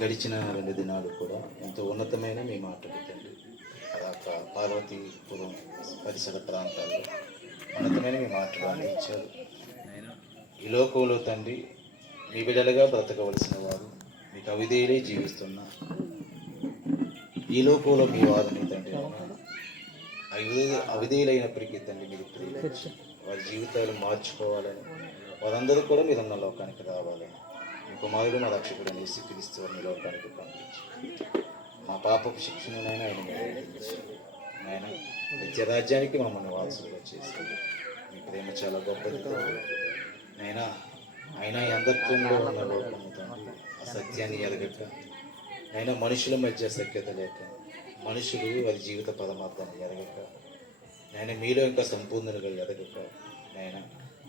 గడిచిన 2 దినాలు కూడా ఎంతో ఉన్నతమైన మీ మాటలు తండ్రి. అలాగ పార్వతీపురం పరిసర ప్రాంతాల్లో ఉన్నతమైన మీ మాటలు అందించారు. ఈ లోకంలో తండ్రి మీ బిడ్డలుగా బ్రతకవలసిన వారు మీకు అవిధేయులే జీవిస్తున్నా ఈ లోకంలో మీ వారిని తండ్రి అవిధేయులైనప్పటికీ తండ్రి మీరు ప్రేమించి వారి జీవితాలు మార్చుకోవాలని, వారందరూ కూడా మీరున్న లోకానికి రావాలని మీ కుమారుడు మా రక్షకుడు అనేసి క్రీస్తు వారిని లోకానికి పంపించి మా పాపపు శిక్షణనైనా ఆయన నిర్వహించి ఆయన నిత్య రాజ్యానికి మమ్మల్ని వారసులుగా చేసి మీ ప్రేమ చాలా గొప్పది. నైనా అయినా అందత్వంలో ఉన్న లోకము తండ్రి ఆ సత్యాన్ని ఎరగక, అయినా మనుషుల మధ్య సఖ్యత లేక, మనుషులు వారి జీవిత పరమార్థాన్ని ఎరగక, నేను మీలో ఇంకా సంపూర్ణులుగా ఎదగక, నేను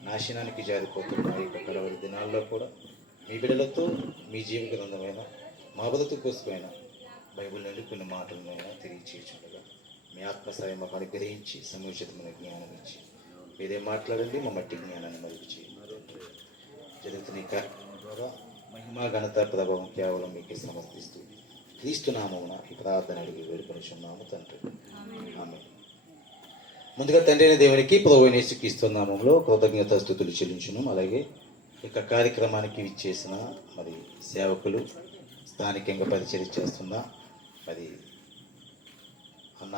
నాశనానికి జారిపోతున్న ఈ కడవరి దినాల్లో కూడా మీ బిడ్డలతో మీ జీవ గ్రంథమైన మా బ్రతుకు కోసమైన బైబిల్ నుండి కొన్ని మాటలనైనా తెలియచేయుచుండగా మీ ఆత్మసాయం మాకు అనుగ్రహించి సముచితమైన జ్ఞానం ఇచ్చి మీరే మాట్లాడండి. మా మట్టి జ్ఞానాన్ని మరుగు చేయండి. జరుగుతున్న ఈ కార్యక్రమం ద్వారా మహిమా ఘనత ప్రభావం కేవలం మీకే సమర్పిస్తూ క్రీస్తు నామమున ఈ ప్రార్థన అడిగి వేడుకొనిచున్నాము తండ్రి, ఆమేన్. ముందుగా తండ్రి అయిన దేవునికి ప్రభువైన యేసుక్రీస్తు నామములో కృతజ్ఞతాస్తుతులు చెల్లించును. అలాగే ఇక కార్యక్రమానికి విచ్చేసిన మరి సేవకులు, స్థానికంగా పరిచయం చేస్తున్న మరి అన్న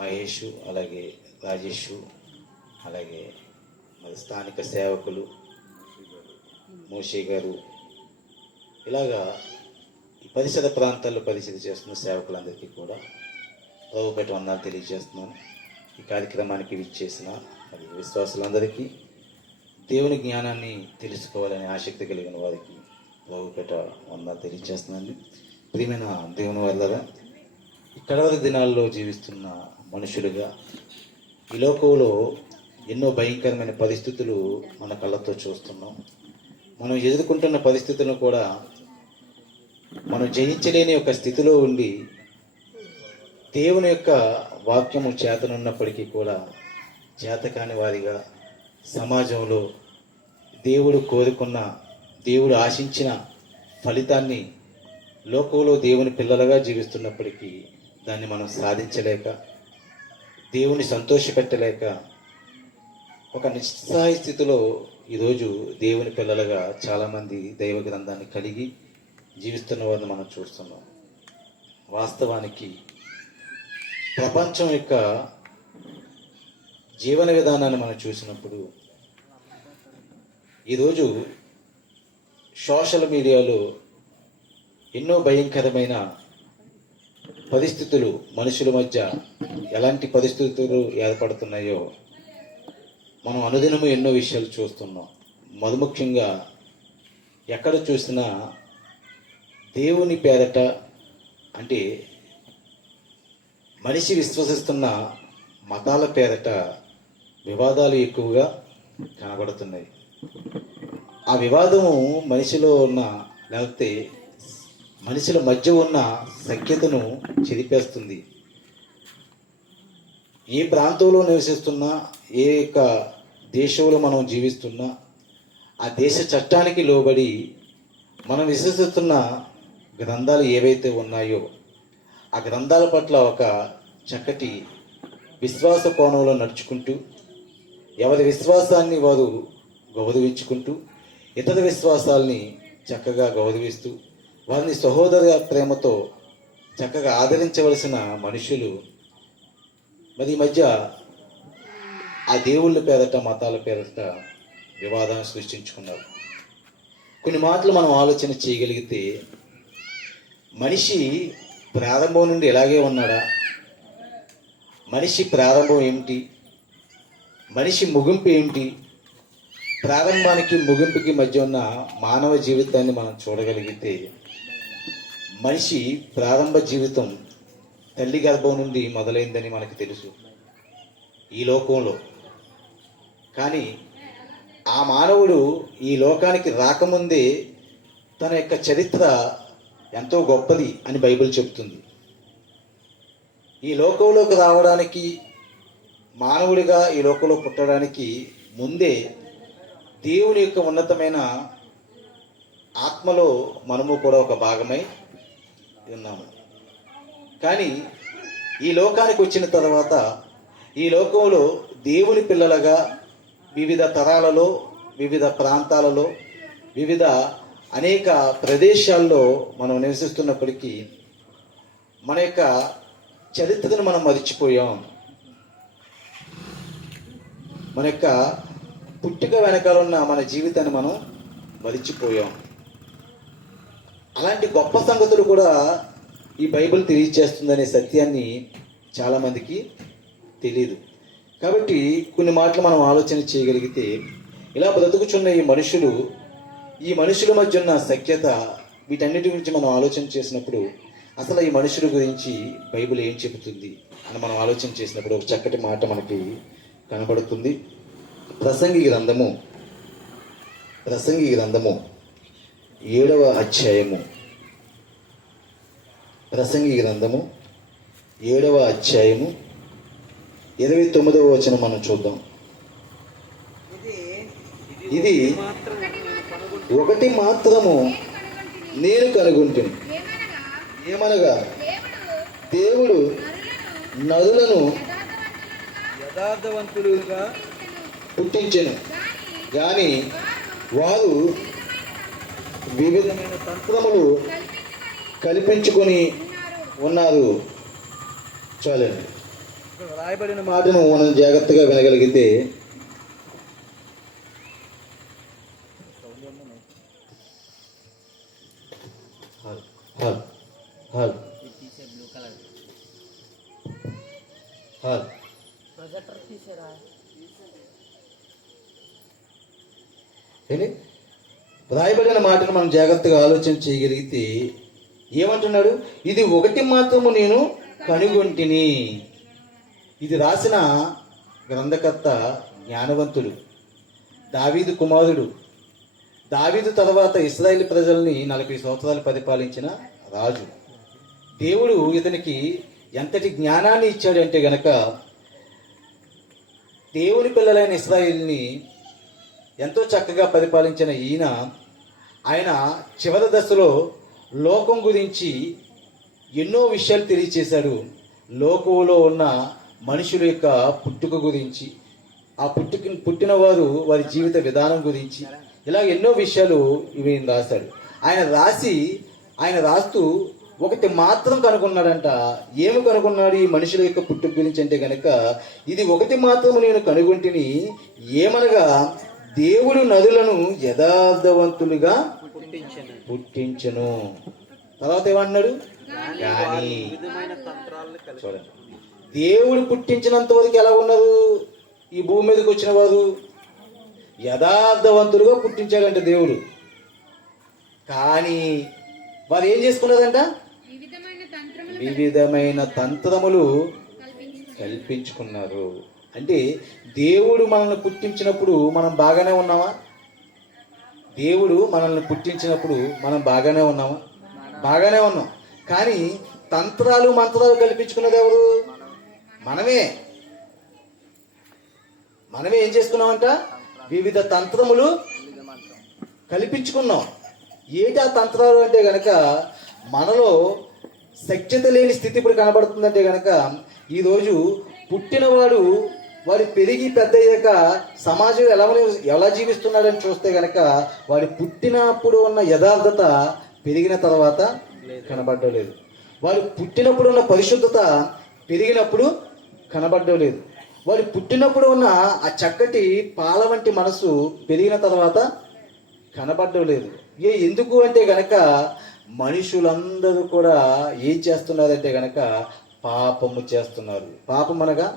మహేష్, అలాగే రాజేష్, అలాగే మరి స్థానిక సేవకులు మోషే గారు, ఇలాగా ఈ పరిసర ప్రాంతాల్లో పరిచయం చేస్తున్న సేవకులందరికీ కూడా ప్రభుపేట వందనాలు తెలియజేస్తున్నాను. ఈ కార్యక్రమానికి విచ్చేసిన మరి విశ్వాసులందరికీ దేవుని జ్ఞానాన్ని తెలుసుకోవాలనే ఆసక్తి కలిగిన వారికి ప్రభుపేట వందనాలు తెలియజేస్తున్నాను. ప్రియమైన దేవుని వల్లరా ఈ కడవరి దినాల్లో జీవిస్తున్న మనుషులుగా ఈ లోకంలో ఎన్నో భయంకరమైన పరిస్థితులు మన కళ్ళతో చూస్తున్నాం. మనం ఎదుర్కొంటున్న పరిస్థితులను కూడా మనం జయించలేని ఒక స్థితిలో ఉండి దేవుని యొక్క వాక్యము చేతనున్నప్పటికీ కూడా చేతకాని వారిగా సమాజంలో దేవుడు కోరుకున్న, దేవుడు ఆశించిన ఫలితాన్ని లోకంలో దేవుని పిల్లలుగా జీవిస్తున్నప్పటికీ దాన్ని మనం సాధించలేక, దేవుని సంతోషపెట్టలేక ఒక నిస్సహాయ స్థితిలో ఈరోజు దేవుని పిల్లలుగా చాలామంది దైవ గ్రంథాన్ని కలిగి జీవిస్తున్న వారిని మనం చూస్తున్నాం. వాస్తవానికి ప్రపంచం యొక్క జీవన విధానాన్ని మనం చూసినప్పుడు ఈరోజు సోషల్ మీడియాలో ఎన్నో భయంకరమైన పరిస్థితులు మనుషుల మధ్య ఎలాంటి పరిస్థితులు ఏర్పడుతున్నాయో మనం అనుదినము ఎన్నో విషయాలు చూస్తున్నాం. ముఖ్యంగా ఎక్కడ చూసినా దేవుని పేరట, అంటే మనిషి విశ్వసిస్తున్న మతాల పేరట వివాదాలు ఎక్కువగా కనబడుతున్నాయి. ఆ వివాదము మనిషిలో ఉన్న, లేకపోతే మనుషుల మధ్య ఉన్న సఖ్యతను చెరిపేస్తుంది. ఏ ప్రాంతంలో నివసిస్తున్నా, ఏ యొక్క దేశంలో మనం జీవిస్తున్నా, ఆ దేశ చట్టానికి లోబడి మనం విశ్వసిస్తున్న గ్రంథాలు ఏవైతే ఉన్నాయో ఆ గ్రంథాల పట్ల ఒక చక్కటి విశ్వాస కోణంలో నడుచుకుంటూ, ఎవరి విశ్వాసాన్ని వారు గౌరవించుకుంటూ, ఇతర విశ్వాసాల్ని చక్కగా గౌరవిస్తూ, వారిని సహోదర ప్రేమతో చక్కగా ఆదరించవలసిన మనుషులు మరి ఈ మధ్య ఆ దేవుళ్ళ పేరట, మతాల పేరట వివాదాన్ని సృష్టించుకున్నారు. కొన్ని మాటలు మనం ఆలోచన చేయగలిగితే, మనిషి ప్రారంభం నుండి ఎలాగే ఉన్నాడా? మనిషి ప్రారంభం ఏమిటి? మనిషి ముగింపు ఏమిటి? ప్రారంభానికి ముగింపుకి మధ్య ఉన్న మానవ జీవితాన్ని మనం చూడగలిగితే, మనిషి ప్రారంభ జీవితం తల్లి గర్భం నుండి మొదలైందని మనకు తెలుసు ఈ లోకంలో. కానీ ఆ మానవుడు ఈ లోకానికి రాకముందే తన యొక్క చరిత్ర ఎంతో గొప్పది అని బైబిల్ చెబుతుంది. ఈ లోకంలోకి రావడానికి, మానవుడిగా ఈ లోకంలో పుట్టడానికి ముందే దేవుని యొక్క ఉన్నతమైన ఆత్మలో మనము కూడా ఒక భాగమై ఉన్నాము. కానీ ఈ లోకానికి వచ్చిన తర్వాత ఈ లోకంలో దేవుని పిల్లలుగా వివిధ తరాలలో, వివిధ ప్రాంతాలలో, వివిధ అనేక ప్రదేశాల్లో మనం నివసిస్తున్నప్పటికీ మన యొక్క చరిత్రను మనం మర్చిపోయాం. మన యొక్క పుట్టుక వెనకాల ఉన్న మన జీవితాన్ని మనం మరిచిపోయాం. అలాంటి గొప్ప సంగతులు కూడా ఈ బైబిల్ తెలియజేస్తుందనే సత్యాన్ని చాలామందికి తెలియదు. కాబట్టి కొన్ని మాటలు మనం ఆలోచన చేయగలిగితే, ఇలా బ్రతుకుచున్న ఈ మనుషుల మధ్య ఉన్న సఖ్యత, వీటన్నిటి గురించి మనం ఆలోచన చేసినప్పుడు అసలు ఈ మనుషుల గురించి బైబిల్ ఏం చెబుతుంది అని మనం ఆలోచన చేసినప్పుడు ఒక చక్కటి మాట మనకి కనబడుతుంది. ప్రసంగి గ్రంథము 7వ అధ్యాయము, ప్రసంగి గ్రంథము 7వ అధ్యాయము 29వ వచనం మనం చూద్దాం. ఇది ఒకటి మాత్రము నేను కనుగొంటిని, ఏమనగా దేవుడు నరులను యథార్థవంతులుగా పుట్టించెను, కానీ వారు వివిధమైన తంత్రములు కల్పించుకొని ఉన్నారు. చాలండి. రాయబడిన మాటను మనం జాగ్రత్తగా వినగలిగితే రాయబడిన మాటను మనం జాగ్రత్తగా ఆలోచన చేయగలిగితే ఏమంటున్నాడు? ఇది ఒకటి మాత్రము నేను కనుగొంటిని. ఇది రాసిన గ్రంథకర్త జ్ఞానవంతుడు, దావీదు కుమారుడు. దావీదు తర్వాత ఇశ్రాయేలు ప్రజల్ని 40 సంవత్సరాలు పరిపాలించిన రాజు. దేవుడు ఇతనికి ఎంతటి జ్ఞానాన్ని ఇచ్చాడంటే గనక, దేవుని పిల్లలైన ఇశ్రాయేలుని ఎంతో చక్కగా పరిపాలించిన ఆయన చివరి దశలో లోకం గురించి ఎన్నో విషయాలు తెలియచేశాడు. లోకంలో ఉన్న మనుషుల యొక్క పుట్టుక గురించి, ఆ పుట్టిన వారి జీవిత విధానం గురించి, ఇలా ఎన్నో విషయాలు ఇవి రాశాడు. ఆయన రాస్తూ ఒకటి మాత్రం కనుగొన్నాడంట. ఏమి కనుగొన్నాడు ఈ మనుషుల యొక్క పుట్టుక గురించి అంటే గనక, ఇది ఒకటి మాత్రం నేను కనుగొంటిని, ఏమనగా దేవుడు నదులను యథార్థవంతులుగా పుట్టించెను. తర్వాత ఏమన్నాడు? కానీ చూడండి, దేవుడు పుట్టించినంత వరకు ఎలా ఉన్నారు? ఈ భూమి మీదకి వచ్చిన వారు యథార్థవంతులుగా పుట్టించాడంట దేవుడు. కానీ వారు ఏం చేసుకున్నారంట? వివిధమైన తంత్రములు కల్పించుకున్నారు. అంటే దేవుడు మనల్ని పుట్టించినప్పుడు మనం బాగానే ఉన్నామా? దేవుడు మనల్ని పుట్టించినప్పుడు మనం బాగానే ఉన్నామా? బాగానే ఉన్నాం. కానీ తంత్రాలు మంత్రాలు కల్పించుకున్నది ఎవరు? మనమే ఏం చేసుకున్నామంట? వివిధ తంత్రములు కల్పించుకున్నాం. ఏంటి ఆ తంత్రాలు అంటే గనక, మనలో సఖ్యత లేని స్థితి ఇప్పుడు కనబడుతుందంటే గనక, ఈరోజు పుట్టినవాడు వాడు పెరిగి పెద్ద అయ్యాక సమాజం ఎలా జీవిస్తున్నాడని చూస్తే గనక, వాడు పుట్టినప్పుడు ఉన్న యథార్థత పెరిగిన తర్వాత కనబడలేదు. వాడు పుట్టినప్పుడు ఉన్న పరిశుద్ధత పెరిగినప్పుడు కనబడలేదు. వాడు పుట్టినప్పుడు ఉన్న ఆ చక్కటి పాల వంటి మనసు పెరిగిన తర్వాత కనబడలేదు. ఎందుకు అంటే గనక, మనుషులందరూ కూడా ఏం చేస్తున్నారంటే గనక పాపము చేస్తున్నారు. పాపం అనగా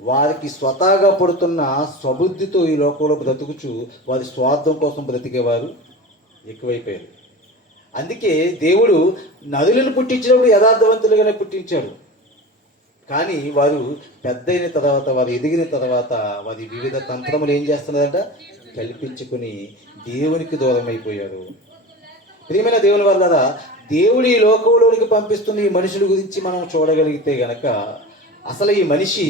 వారికి స్వతహాగా పడుతున్న స్వబుద్ధితో ఈ లోకంలో బ్రతుకుచు వారి స్వార్థం కోసం బ్రతికేవారు ఎక్కువైపోయారు. అందుకే దేవుడు నదులను పుట్టించినప్పుడు యథార్థవంతులుగానే పుట్టించాడు. కానీ వారు పెద్ద అయిన తర్వాత, వారు ఎదిగిన తర్వాత, వారి వివిధ తంత్రములు ఏం చేస్తున్నారంట? కల్పించుకుని దేవునికి దూరం అయిపోయారు. ప్రియమైన దేవుని వల్ల దేవుడు ఈ లోకంలోనికి పంపిస్తున్న ఈ మనుషుల గురించి మనం చూడగలిగితే గనక, అసలు ఈ మనిషి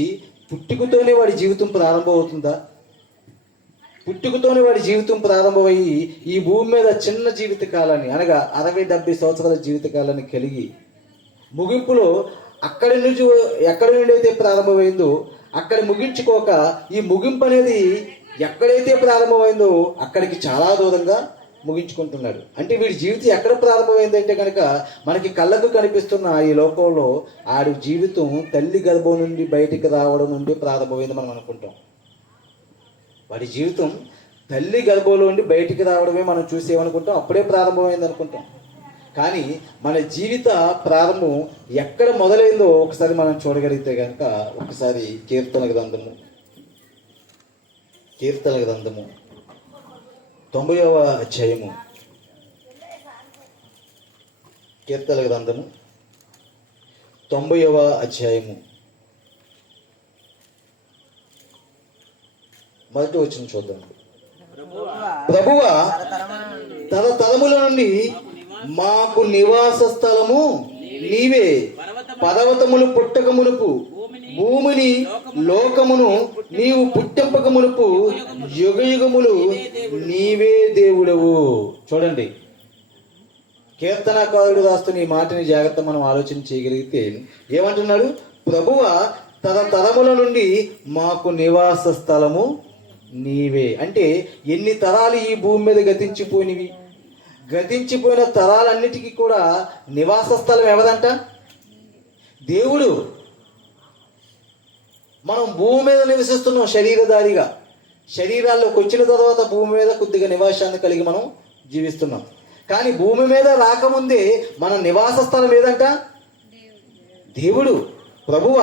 పుట్టుకతోనే వాడి జీవితం ప్రారంభం అవుతుందా? పుట్టుకతోనే వాడి జీవితం ప్రారంభమయ్యి ఈ భూమి మీద చిన్న జీవిత కాలాన్ని అనగా 60-70 సంవత్సరాల జీవిత కాలాన్ని కలిగి ముగింపులో ఎక్కడి నుండి అయితే ప్రారంభమైందో అక్కడ ముగించుకోక ఈ ముగింపు అనేది ఎక్కడైతే ప్రారంభమైందో అక్కడికి చాలా దూరంగా ముగించుకుంటున్నాడు. అంటే వీడి జీవితం ఎక్కడ ప్రారంభమైందంటే కనుక మనకి కళ్ళకు కనిపిస్తున్న ఈ లోకంలో ఆడి జీవితం తల్లి గర్భం నుండి బయటికి రావడం నుండి ప్రారంభమైంది మనం అనుకుంటాం. వాడి జీవితం తల్లి గర్భంలో నుండి బయటికి రావడమే మనం చూసి ఏమనుకుంటాం, అప్పుడే ప్రారంభమైంది అనుకుంటాం. కానీ మన జీవిత ప్రారంభం ఎక్కడ మొదలైందో ఒకసారి మనం చూడగలిగితే కనుక ఒకసారి కీర్తన గ్రంథము 90వ అధ్యాయము కీర్తన గ్రంథము 90వ అధ్యాయము మొదటి వచనం చూద్దాం. ప్రభువా తరతరముల నుండి మాకు నివాస స్థలము నీవే, పర్వతములు పుట్టక మునుపు భూమిని లోకమును నీవు పుట్టింపక మునుపు యుగయుగములు నీవే దేవుడవు. చూడండి, కీర్తనకారుడు రాస్తున్న ఈ మాటని జాగ్రత్త మనం ఆలోచన చేయగలిగితే ఏమంటున్నాడు? ప్రభువ తరతరముల నుండి మాకు నివాస స్థలము నీవే. అంటే ఎన్ని తరాలు ఈ భూమి మీద గతించిపోయిన తరాలన్నిటికీ కూడా నివాస స్థలం ఎవరంట? దేవుడు. మనం భూమి మీద నివసిస్తున్నాం శరీరధారిగా. శరీరాల్లోకి వచ్చిన తర్వాత భూమి మీద కొద్దిగా నివాసాన్ని కలిగి మనం జీవిస్తున్నాం. కానీ భూమి మీద రాకముందే మన నివాస స్థలం ఏదంట? దేవుడు. ప్రభువ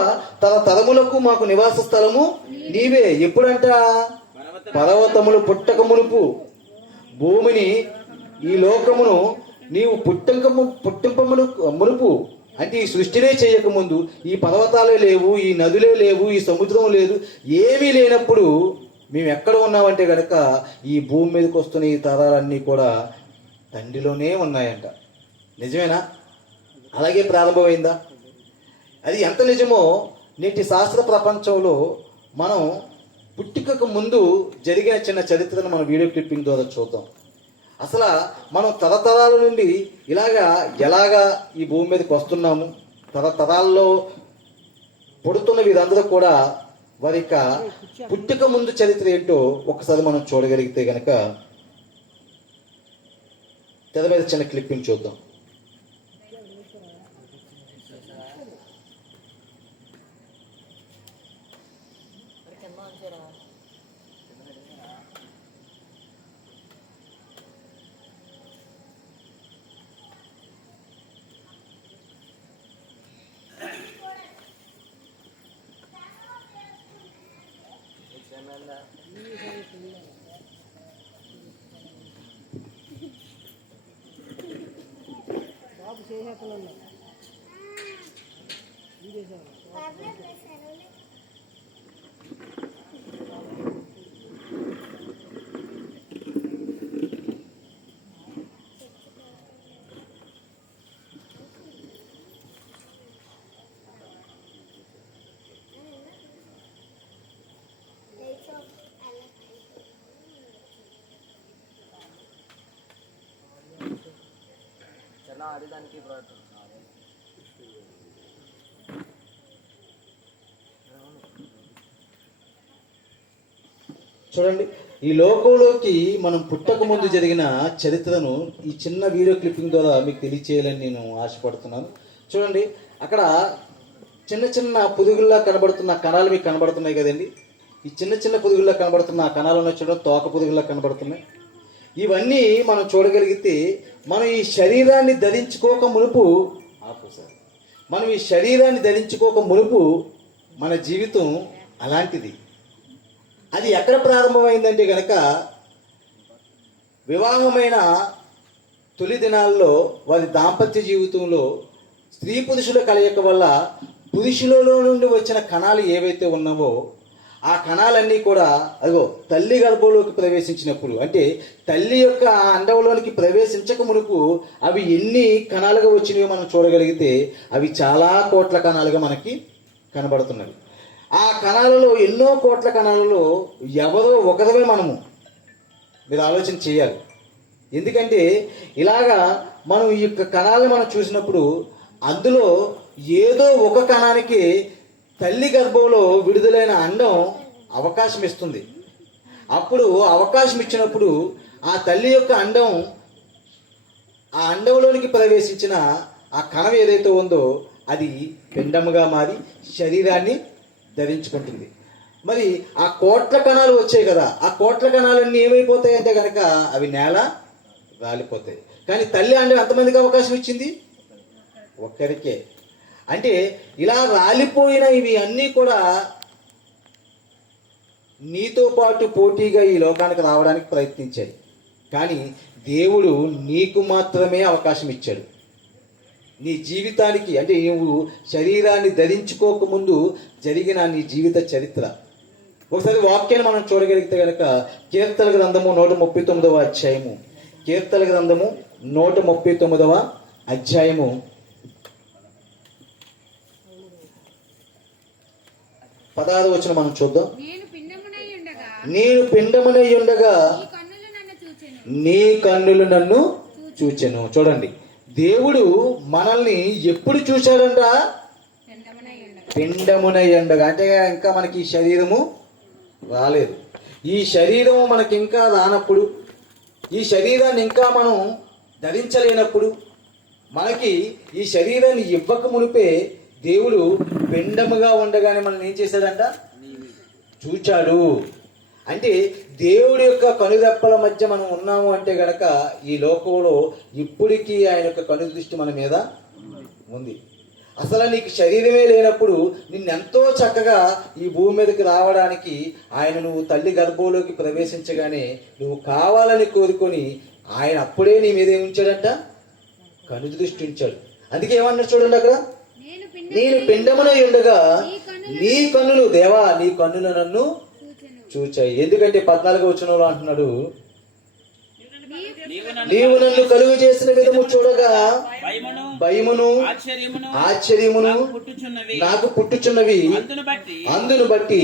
తరములకు మాకు నివాస స్థలము నీవే. ఎప్పుడంట? పర్వతములు పుట్టక మునుపు భూమిని ఈ లోకమును నీవు పుట్టింప మునుపు, అంటే ఈ సృష్టినే చేయకముందు ఈ పర్వతాలే లేవు, ఈ నదులే లేవు, ఈ సముద్రం లేదు, ఏమీ లేనప్పుడు మేము ఎక్కడ ఉన్నామంటే కనుక ఈ భూమి మీదకి వస్తున్న ఈ తరాలన్నీ కూడా తండ్రిలోనే ఉన్నాయంట. నిజమేనా? అలాగే ప్రారంభమైందా? అది ఎంత నిజమో నేటి శాస్త్ర ప్రపంచంలో మనం పుట్టుకకు ముందు జరిగిన చిన్న చరిత్రను మన వీడియో క్లిప్పింగ్ ద్వారా చూద్దాం. అసలు మనం తరతరాల నుండి ఎలాగా ఈ భూమి మీదకి వస్తున్నాము, తరతరాల్లో పుడుతున్న వీరందరూ కూడా వారి యొక్క పుట్టుక ముందు చరిత్ర ఏంటో ఒకసారి మనం చూడగలిగితే గనక తెర మీద చిన్న క్లిప్పింగ్ చూద్దాం. చూడండి, ఈ లోకంలోకి మనం పుట్టక ముందు జరిగిన చరిత్రను ఈ చిన్న వీడియో క్లిప్పింగ్ ద్వారా మీకు తెలియచేయాలని నేను ఆశపడుతున్నాను. చూడండి, అక్కడ చిన్న చిన్న పురుగుల్లా కనబడుతున్న కణాలు మీకు కనబడుతున్నాయి కదండి. ఈ చిన్న చిన్న పురుగుల్లా కనబడుతున్న ఆ కణాలను చూడడం తోక పురుగుల్లా కనబడుతున్నాయి. ఇవన్నీ మనం చూడగలిగితే మనం ఈ శరీరాన్ని ధరించుకోక మునుపు మన జీవితం అలాంటిది. అది ఎక్కడ ప్రారంభమైందంటే కనుక వివాహమైన తొలి దినాల్లో వారి దాంపత్య జీవితంలో స్త్రీ పురుషుల కలయిక వల్ల పురుషులలో నుండి వచ్చిన కణాలు ఏవైతే ఉన్నావో ఆ కణాలన్నీ కూడా అదిగో తల్లి గర్భంలోకి ప్రవేశించినప్పుడు, అంటే తల్లి యొక్క అండంలోనికి ప్రవేశించక మునుపు అవి ఎన్ని కణాలుగా వచ్చినాయో మనం చూడగలిగితే అవి చాలా కోట్ల కణాలుగా మనకి కనబడుతున్నవి. ఆ కణాలలో ఎన్నో కోట్ల కణాలలో ఎవరో ఒకరమే మనము. మీరు ఆలోచన చేయాలి. ఎందుకంటే ఇలాగా మనం ఈ యొక్క కణాలను మనం చూసినప్పుడు అందులో ఏదో ఒక కణానికి తల్లి గర్భంలో విడుదలైన అండం అవకాశం ఇస్తుంది. అప్పుడు అవకాశం ఇచ్చినప్పుడు ఆ తల్లి యొక్క అండం, ఆ అండంలోనికి ప్రవేశించిన ఆ కణం ఏదైతే ఉందో అది పిండముగా మారి శరీరాన్ని ధరించుకుంటుంది. మరి ఆ కోట్ల కణాలు వచ్చాయి కదా, ఆ కోట్ల కణాలన్నీ ఏమైపోతాయి అంటే కనుక అవి నేల రాలిపోతాయి. కానీ తల్లి అండం ఎంతమందికి అవకాశం ఇచ్చింది? ఒక్కరికే. అంటే ఇలా రాలిపోయిన ఇవి అన్నీ కూడా నీతో పాటు పోటీగా ఈ లోకానికి రావడానికి ప్రయత్నించాయి. కానీ దేవుడు నీకు మాత్రమే అవకాశం ఇచ్చాడు. నీ జీవితానికి, అంటే నువ్వు శరీరాన్ని ధరించుకోకముందు జరిగిన నీ జీవిత చరిత్ర ఒకసారి వాక్యాన్ని మనం చూడగలిగితే కనుక కీర్తనల గ్రంథము 139వ అధ్యాయము, కీర్తనల గ్రంథము 139వ అధ్యాయము 16వ వచనం మనం చూద్దాం. నేను పిండమునై ఉండగా నీ కన్నులు నన్ను చూచెను. చూడండి, దేవుడు మనల్ని ఎప్పుడు చూశాడంట? పిండమునై ఉండగా. అంటే ఇంకా మనకి ఈ శరీరము రాలేదు. ఈ శరీరము మనకి ఇంకా రానప్పుడు, ఈ శరీరాన్ని ఇంకా మనం ధరించలేనప్పుడు, మనకి ఈ శరీరాన్ని ఇవ్వక మునిపే దేవుడు పిండముగా ఉండగానే మనల్ని ఏం చేశాడంట? చూచాడు. అంటే దేవుడి యొక్క కనురెప్పల మధ్య మనం ఉన్నాము అంటే గనక ఈ లోకంలో ఇప్పటికీ ఆయన యొక్క కనుదృష్టి మన మీద ఉంది. అసలు నీకు శరీరమే లేనప్పుడు నిన్నెంతో చక్కగా ఈ భూమి మీదకి రావడానికి ఆయన, నువ్వు తల్లి గర్భంలోకి ప్రవేశించగానే నువ్వు కావాలని కోరుకొని ఆయన అప్పుడే నీ మీద ఏముంచాడంట? కనుదృష్టి ఉంచాడు. అందుకే ఏమన్నాడు చూడండి అక్కడ, నేను పిండమునై ఉండగా నీ కన్నులు, దేవా నీ కన్నులు నన్ను చూచాయి. ఎందుకంటే 14వ వచనంలో అంటున్నాడు, నీవు నన్ను కలుగు చేసిన విధము చూడగా భయమును ఆశ్చర్యమును నాకు పుట్టుచున్నవి. అందును బట్టి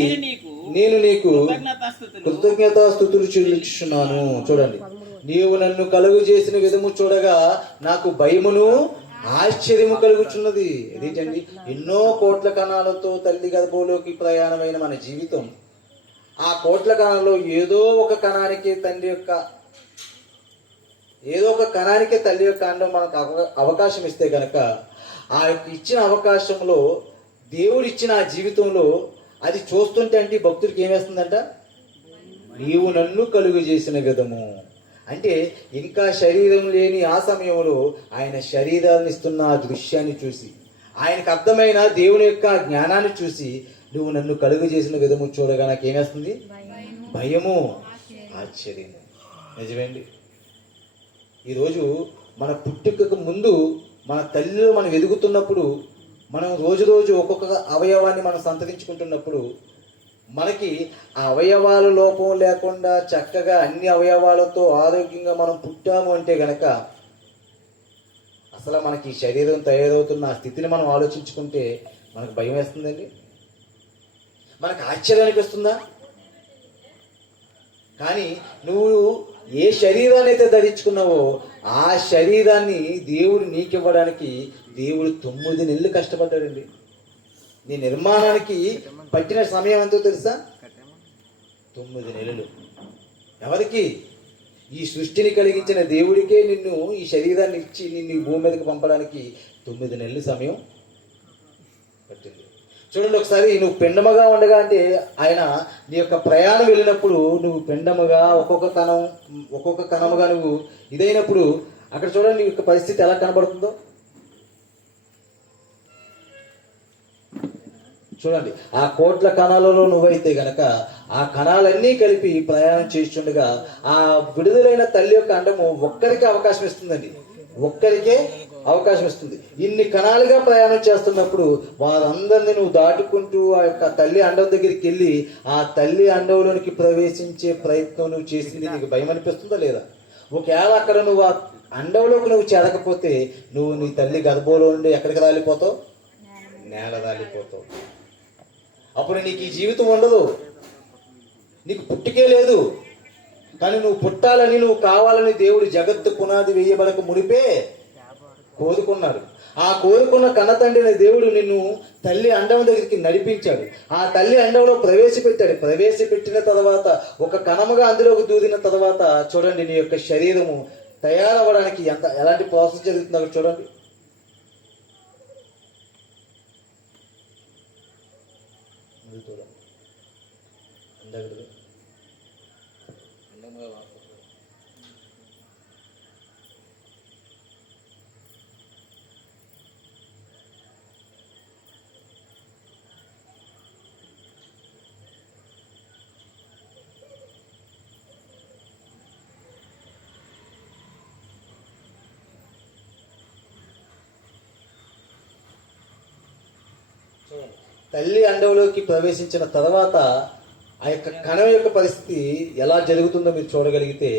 నేను నీకు కృతజ్ఞతాస్తుతులు చెల్లించుచున్నాను. చూడండి, నీవు నన్ను కలుగు చేసిన విధము చూడగా నాకు భయమును ఆశ్చర్యము కలుగుచున్నది. ఏంటండి? ఎన్నో కోట్ల కణాలతో తల్లి గర్భంలోకి ప్రయాణమైన మన జీవితం, ఆ కోట్ల కణాలలో ఏదో ఒక కణానికి తల్లి యొక్క అండం మనకు అవకాశం ఇస్తే కనుక ఆ ఇచ్చిన అవకాశంలో, దేవుడు ఇచ్చిన ఆ జీవితంలో అది చూస్తుంటే అంటే భక్తుడికి ఏమేస్తుందంట? నీవు నన్ను కలుగు చేసిన విధము. అంటే ఇంకా శరీరం లేని ఆ సమయంలో ఆయన శరీరాన్ని ఇస్తున్న ఆ దృశ్యాన్ని చూసి, ఆయనకు అర్థమైన దేవుని యొక్క జ్ఞానాన్ని చూసి, నువ్వు నన్ను కలుగు చేసిన విధము చూడగా నాకు ఏమేస్తుంది? భయము, ఆశ్చర్యము. నిజమేండి. ఈరోజు మన పుట్టుకకు ముందు మన తల్లిలో మనం ఎదుగుతున్నప్పుడు, మనం రోజు రోజు ఒక్కొక్క అవయవాన్ని మనం సంతరించుకుంటున్నప్పుడు మనకి ఆ అవయవాల లోపం లేకుండా చక్కగా అన్ని అవయవాలతో ఆరోగ్యంగా మనం పుట్టాము అంటే గనక అసలు మనకి ఈ శరీరం తయారవుతున్న ఆ స్థితిని మనం ఆలోచించుకుంటే మనకు భయం వేస్తుందండి, మనకు ఆశ్చర్యం అనిపిస్తుందా? కానీ నువ్వు ఏ శరీరాన్ని అయితే ధరించుకున్నావో ఆ శరీరాన్ని దేవుడు నీకివ్వడానికి దేవుడు 9 నెలలు కష్టపడ్డాడండి. నీ నిర్మాణానికి పట్టిన సమయం ఎంతో తెలుసా? 9 నెలలు. ఎవరికి? ఈ సృష్టిని కలిగించిన దేవుడికే నిన్ను ఈ శరీరాన్ని ఇచ్చి నిన్ను ఈ భూమి మీదకి పంపడానికి 9 నెలలు సమయం పట్టింది. చూడండి ఒకసారి, నువ్వు పిండముగా ఉండగా అంటే ఆయన నీ యొక్క ప్రయాణం వెళ్ళినప్పుడు నువ్వు పిండముగా ఒక్కొక్క కణముగా నువ్వు ఇదైనప్పుడు అక్కడ చూడండి నీ యొక్క పరిస్థితి ఎలా కనబడుతుందో. చూడండి, ఆ కోట్ల కణాలలో నువ్వైతే గనక ఆ కణాలన్నీ కలిపి ప్రయాణం చేస్తుండగా ఆ విడుదలైన తల్లి యొక్క అండము ఒక్కరికే అవకాశం ఇస్తుందండి, ఒక్కరికే అవకాశం ఇస్తుంది. ఇన్ని కణాలుగా ప్రయాణం చేస్తున్నప్పుడు వారందరినీ నువ్వు దాటుకుంటూ ఆ యొక్క తల్లి అండం దగ్గరికి వెళ్ళి ఆ తల్లి అండంలోనికి ప్రవేశించే ప్రయత్నం నువ్వు చేసింది నీకు భయం అనిపిస్తుందా లేదా? ఒకవేళ అక్కడ నువ్వు ఆ అండంలోకి నువ్వు చేరకపోతే నువ్వు నీ తల్లి గర్భంలో ఉండి ఎక్కడికి రాలిపోతావు? నేల రాలిపోతావు. అప్పుడు నీకు ఈ జీవితం ఉండదు, నీకు పుట్టుకే లేదు. కానీ నువ్వు పుట్టాలని, నువ్వు కావాలని దేవుడు జగత్తు పునాది వేయబడక మునిపే కోరుకున్నాడు. ఆ కోరుకున్న కన్నతండ్రిని దేవుడు నిన్ను తల్లి అండం దగ్గరికి నడిపించాడు. ఆ తల్లి అండంలో ప్రవేశపెట్టాడు. ప్రవేశపెట్టిన తర్వాత ఒక కణముగా అందులోకి దూరిన తర్వాత చూడండి, నీ యొక్క శరీరము తయారవ్వడానికి ఎలాంటి ప్రాసెస్ జరుగుతుందో చూడండి. తల్లి అండంలోకి ప్రవేశించిన తర్వాత ఆ యొక్క కణం యొక్క పరిస్థితి ఎలా జరుగుతుందో మీరు చూడగలిగితే,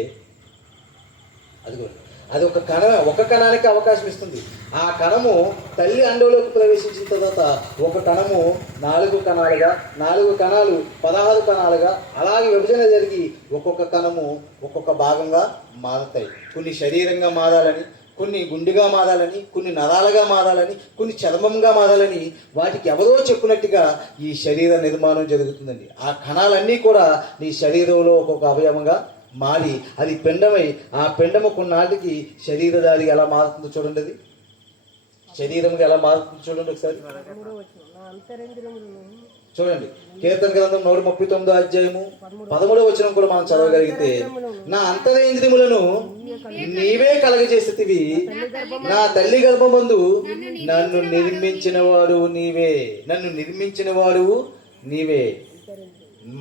అది ఒక కణానికి అవకాశం ఇస్తుంది. ఆ కణము తల్లి అండంలోకి ప్రవేశించిన తర్వాత ఒక కణము 4 కణాలుగా, 4 కణాలు 16 కణాలుగా అలాగే విభజన జరిగి ఒక్కొక్క కణము ఒక్కొక్క భాగంగా మారతాయి. కొన్ని శరీరంగా మారాలని, కొన్ని గుండెగా మారాలని, కొన్ని నరాలుగా మారాలని, కొన్ని చర్మంగా మారాలని వాటికి ఎవరో చెప్పినట్టుగా ఈ శరీర నిర్మాణం జరుగుతుందండి. ఆ కణాలన్నీ కూడా నీ శరీరంలో ఒక్కొక్క అవయవంగా మారి అది పిండమై, ఆ పిండము కొన్నాటికి శరీరధారి ఎలా మారుతుందో చూడండి. అది శరీరంగా ఎలా మారుతుందో చూడండి ఒకసారి చూడండి. కీర్తన గ్రంథం 139 అధ్యాయము 13వ వచనం కూడా మనం చదవగలిగితే, నా అంతరేంద్రియములను నీవే కలగజేసేతివి, నా తల్లి గర్భమందు నన్ను నిర్మించిన వాడు నీవే, నన్ను నిర్మించిన వాడు నీవే.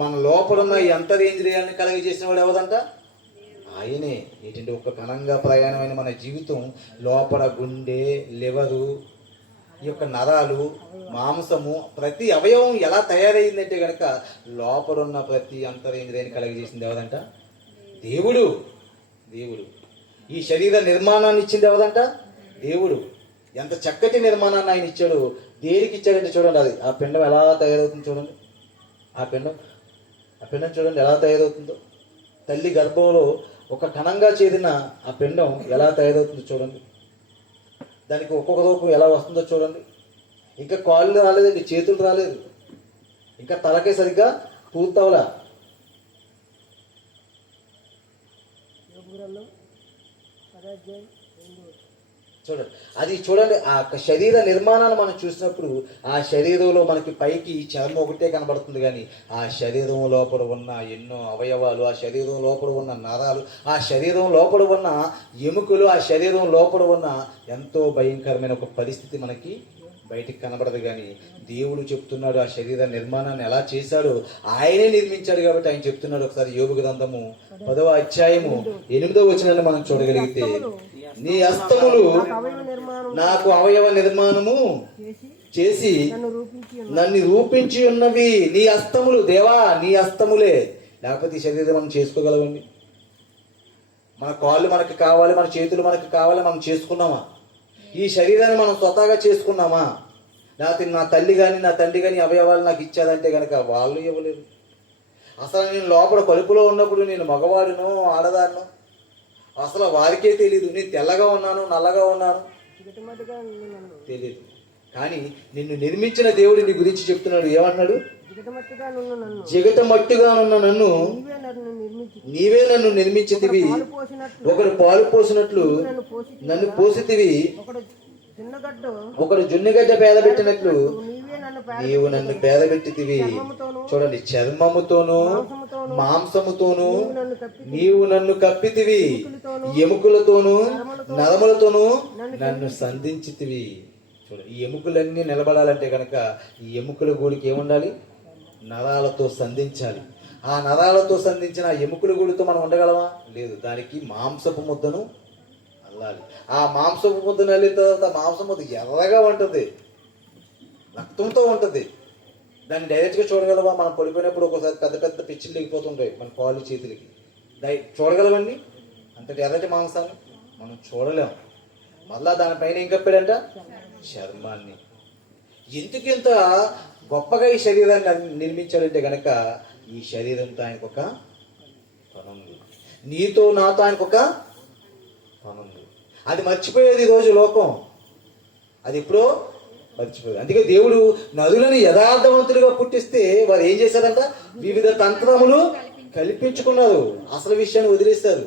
మన లోపలున్న ఈ అంతరేంద్రియాన్ని కలగజేసిన వాడు ఎవరంట? ఆయనే. ఏంటంటే ఒక కణంగా ప్రయాణమైన మన జీవితం లోపల గుండె, లివరు, ఈ యొక్క నరాలు, మాంసము, ప్రతి అవయవం ఎలా తయారైందంటే కనుక లోపలున్న ప్రతి అంతరేంద్రియాన్ని కలగజేసింది ఎవరంట? దేవుడు. దేవుడు ఈ శరీర నిర్మాణాన్ని ఇచ్చింది ఎవరంట? దేవుడు. ఎంత చక్కటి నిర్మాణాన్ని ఆయన ఇచ్చాడు. దేనికి ఇచ్చాడంటే చూడండి, అది ఆ పిండం ఎలా తయారవుతుంది చూడండి. ఆ పిండం చూడండి ఎలా తయారవుతుందో. తల్లి గర్భంలో ఒక కణంగా చేరిన ఆ పిండం ఎలా తయారవుతుందో చూడండి. దానికి ఒక్కొక్క రూపం ఎలా వస్తుందో చూడండి. ఇంకా కాళ్ళు రాలేదండి, చేతులు రాలేదు, ఇంకా తలకే సరిగ్గా పూర్తవలా. చూడండి, అది చూడండి. ఆ శరీర నిర్మాణాన్ని మనం చూసినప్పుడు ఆ శరీరంలో మనకి పైకి చర్మం ఒకటే కనబడుతుంది, కానీ ఆ శరీరం లోపల ఉన్న ఎన్నో అవయవాలు, ఆ శరీరం లోపల ఉన్న నరాలు, ఆ శరీరం లోపల ఉన్న ఎముకలు, ఆ శరీరం లోపల ఉన్న ఎంతో భయంకరమైన ఒక పరిస్థితి మనకి బయటికి కనబడదు. కానీ దేవుడు చెప్తున్నాడు ఆ శరీర నిర్మాణాన్ని ఎలా చేశాడో ఆయనే నిర్మించాడు. కాబట్టి ఆయన చెప్తున్నాడు. ఒకసారి యోబు గ్రంథము 10వ అధ్యాయము 8వ వచనాన్ని మనం చూడగలిగితే, నీ హస్తములు నాకు అవయవ నిర్మాణము చేసి నన్ను రూపించి ఉన్నవి. నీ హస్తములు దేవా, నీ హస్తములే. లేకపోతే ఈ శరీరం మనం చేసుకోగలవండి? మన కాళ్ళు మనకి కావాలి, మన చేతులు మనకి కావాలి, మనం చేసుకున్నామా? ఈ శరీరాన్ని మనం స్వతహాగా చేసుకున్నామా? లేకపోతే నా తల్లి కానీ నా తండ్రి కానీ అవయవాలు నాకు ఇచ్చారంటే కనుక వాళ్ళు ఇవ్వలేదు. అసలు నేను లోపల కడుపులో ఉన్నప్పుడు నేను మగవాడినో ఆడదాన్నో అసలు వారికే తెలియదు. నేను తెల్లగా ఉన్నాను, నల్లగా ఉన్నాను తెలియదు. కానీ నిన్ను నిర్మించిన దేవుడు నీ గురించి చెప్తున్నాడు. ఏమన్నాడు? జిగటమట్టుగా ఉన్న నన్ను నీవే నన్ను నిర్మించితివి, ఒకడు పాలు పోసినట్లు నన్ను పోసితివి, ఒకడు జున్నుగడ్డ పేదబెట్టినట్లు నీవు నన్ను పేదబెట్టితివి. చూడండి, చర్మముతోను మాంసముతోను నీవు నన్ను కప్పితివి, ఎముకలతోను నరములతోను నన్ను సంధించితివి. చూడండి, ఈ ఎముకలన్నీ నిలబడాలంటే కనుక ఈ ఎముకల గూడికి ఏముండాలి? నరాలతో సంధించాలి. ఆ నరాలతో సంధించిన ఎముకల గూడితో మనం ఉండగలమా? లేదు. దానికి మాంసపు ముద్దను అల్లాలి. ఆ మాంసపు ముద్దను అల్లిన తర్వాత మాంసం ముద్ద ఎర్రగా ఉంటుంది, రక్తంతో ఉంటుంది. దాన్ని డైరెక్ట్గా చూడగలవా? మనం పడిపోయినప్పుడు ఒకసారి పెద్ద పెద్ద పిచ్చిలు దిగిపోతుంటాయి మన కాళ్ళు చేతులకి. చూడగలవండి అంతటి ఎర్రటి మాంసాన్ని? మనం చూడలేము. మళ్ళా దానిపైన ఏం కప్పాడంట? చర్మాన్ని. ఎందుకింత గొప్పగా ఈ శరీరాన్ని నిర్మించాడంటే కనుక ఈ శరీరంతో ఆయనకు ఒక పని ఉంది. నీతో నాతో ఆయనకు ఒక పని ఉంది. అది మర్చిపోయేది ఈరోజు లోకం. అది ఎప్పుడో మర్చిపోయేది. అందుకే దేవుడు నదులను యథార్థవంతులుగా పుట్టిస్తే వారు ఏం చేశారంట? వివిధ తంత్రములు కల్పించుకున్నారు. అసలు విషయాన్ని వదిలేస్తారు.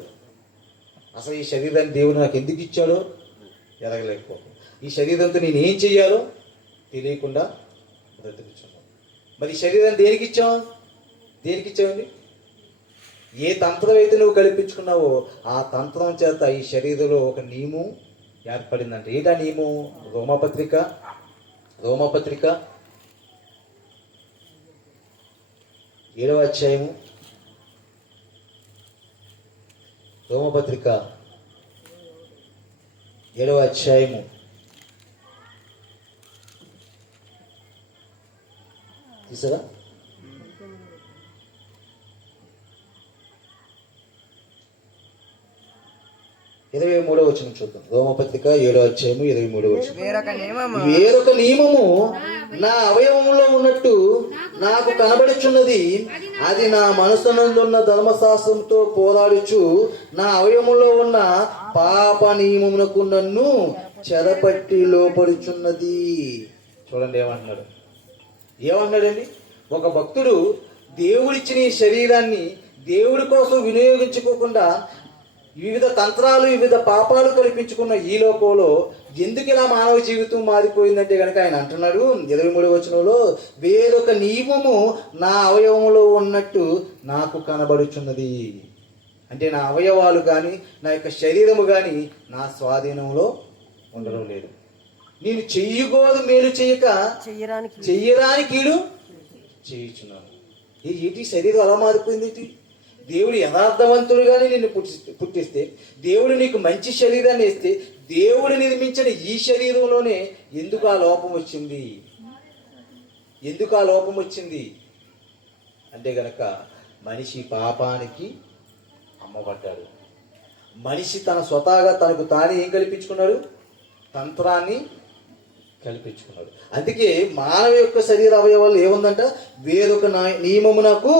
అసలు ఈ శరీరాన్ని దేవుడు నాకు ఎందుకు ఇచ్చాడో ఎరగలేకపోతాను. ఈ శరీరంతో నేను ఏం చెయ్యాలో తెలియకుండా బ్రతుకుతున్నాను. మరి ఈ శరీరాన్ని దేనికి ఇచ్చావు? దేనికి ఇచ్చావండి? ఏ తంత్రం అయితే నువ్వు కల్పించుకున్నావో ఆ తంత్రం చేత ఈ శరీరంలో ఒక నియమం ఏర్పడిందంటే ఏంటా నియమం? రోమపత్రిక 7వ అధ్యాయము, రోమపత్రిక 7వ అధ్యాయము 23వ వచనం చూద్దాం. రోమపత్రిక 7వ అధ్యాయము 23వ వచనం. వేరొక నియమము నా అవయవములో ఉన్నట్టు నాకు కనబడుచున్నది, అది నా మనసునందున్న ధర్మశాస్త్రంతో పోరాడుచు నా అవయవములో ఉన్న పాప నియమమునకు నన్ను చెరపట్టి లోపడుచున్నది. చూడండి ఏమంటున్నాడండి? ఒక భక్తుడు దేవుడిచ్చిన ఈ శరీరాన్ని దేవుడి కోసం వినియోగించుకోకుండా వివిధ తంత్రాలు, వివిధ పాపాలు కల్పించుకున్న ఈ లోకంలో ఎందుకు ఇలా మానవ జీవితం మారిపోయిందంటే కనుక ఆయన అంటున్నాడు 23వ వచనంలో, వేరొక నియమము నా అవయవములో ఉన్నట్టు నాకు కనబడుచున్నది. అంటే నా అవయవాలు కానీ నా యొక్క శరీరము కానీ నా స్వాధీనంలో ఉండడం లేదు. నేను చెయ్యగోదు మేలు చేయక చెయ్యరాని కీడు చేయుచున్నాను. ఏంటి శరీరం అలా మారిపోయింది? దేవుడు యథార్థవంతుడుగానే నిన్ను పుట్టిస్తే, దేవుడు నీకు మంచి శరీరాన్ని ఇస్తే, దేవుడు నిర్మించిన ఈ శరీరంలోనే ఎందుకు ఆ లోపం వచ్చింది? అంటే గనక మనిషి పాపానికి అమ్మబడ్డాడు. మనిషి తన స్వతహాగా తనకు తానే ఏం కల్పించుకున్నాడు? తంత్రాన్ని కల్పించుకున్నాడు. అందుకే మానవ యొక్క శరీర అవయవాలు ఏముందంట? వేరొక నియమము నాకు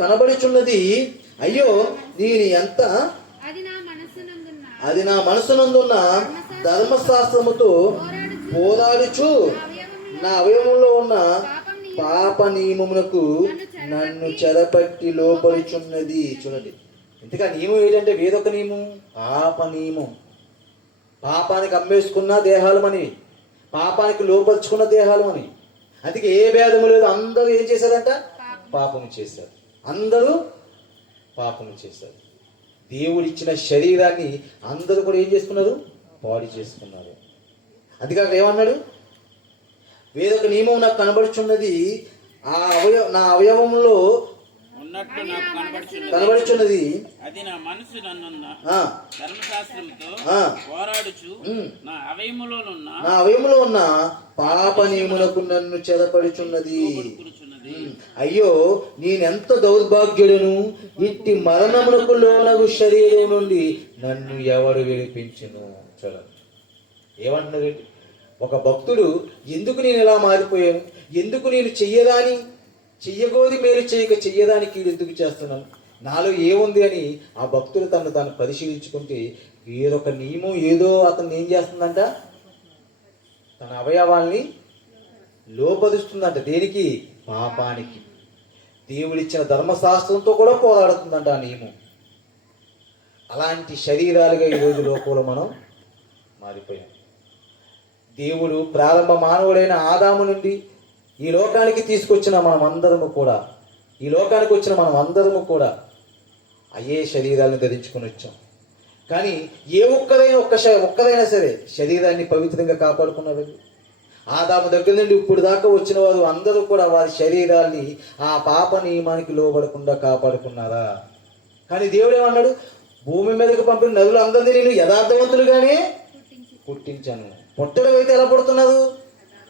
కనబడుచున్నది, అయ్యో నేను ఎంత అది నా మనసునందున్న ధర్మశాస్త్రముతో పోరాడుచు నా అవయవంలో ఉన్న పాప నియమమునకు నన్ను చెరపట్టి లోపడుచున్నది. చూడండి, ఇంతగా నియమం ఏంటంటే వేరొక నియమం, పాప నియమం. పాపానికి అమ్మేసుకున్న దేహాలు అని, పాపానికి లోపరుచుకున్న దేహాలు అని. అందుకే ఏ భేదము లేదు, అందరూ ఏం చేశారంట? పాపము చేశారు. అందరూ పాపము చేశారు. దేవుడిచ్చిన శరీరాన్ని అందరూ కూడా ఏం చేసుకున్నారు? పాడు చేసుకున్నారు. అందుకే అక్కడ ఏమన్నాడు? వేరొక నియమం నాకు కనబడుచున్నది, నా అవయవంలో కనబడుచున్నది, అది నా మనసు నన్నున్న ధర్మశాస్త్రంతో పోరాడుచు నా అవయములో ఉన్న పాప నియములకు నన్ను చెరపడుచున్నది. అయ్యో నేనెంత దౌర్భాగ్యుడును, ఇట్టి మరణమునకు లోనగు శరీరం నుండి నన్ను ఎవరు విడిపించును. చూడండి ఏమంటున్నారు? ఒక భక్తుడు ఎందుకు నేను ఇలా మారిపోయాను, ఎందుకు నేను చెయ్యగోది మేలు చేయక చెయ్యడానికి ఎందుకు చేస్తున్నాను, నాలో ఏముంది అని ఆ భక్తుడు తను పరిశీలించుకుంటే వేరొక నియమం ఏదో అతను ఏం చేస్తుందంట? తన అవయవాల్ని లోపరుస్తుందంట. దేనికి? పాపానికి. దేవుడిచ్చిన ధర్మశాస్త్రంతో కూడా పోరాడుతుందంట ఆ నియమం. అలాంటి శరీరాలుగా ఈరోజు లోకంలో మనం మారిపోయాం. దేవుడు ప్రారంభ మానవుడైన ఆదాము నుండి ఈ లోకానికి తీసుకొచ్చిన మనమందరము కూడా అయ్యే శరీరాలను ధరించుకొని వచ్చాం. కానీ ఏ ఒక్కరైనా సరే శరీరాన్ని పవిత్రంగా కాపాడుకున్నారు? ఆదాము దగ్గర నుండి ఇప్పుడు దాకా వచ్చిన వారు అందరూ కూడా వారి శరీరాన్ని ఆ పాప నియమానికి లోబడకుండా కాపాడుకున్నారా? కానీ దేవుడు ఏమన్నాడు? భూమి మీదకి పంపిన నదులు అందరినీ నేను యథార్థవంతులుగానే పుట్టించాను. పుట్టడం అయితే ఎలా పుడుతున్నారు?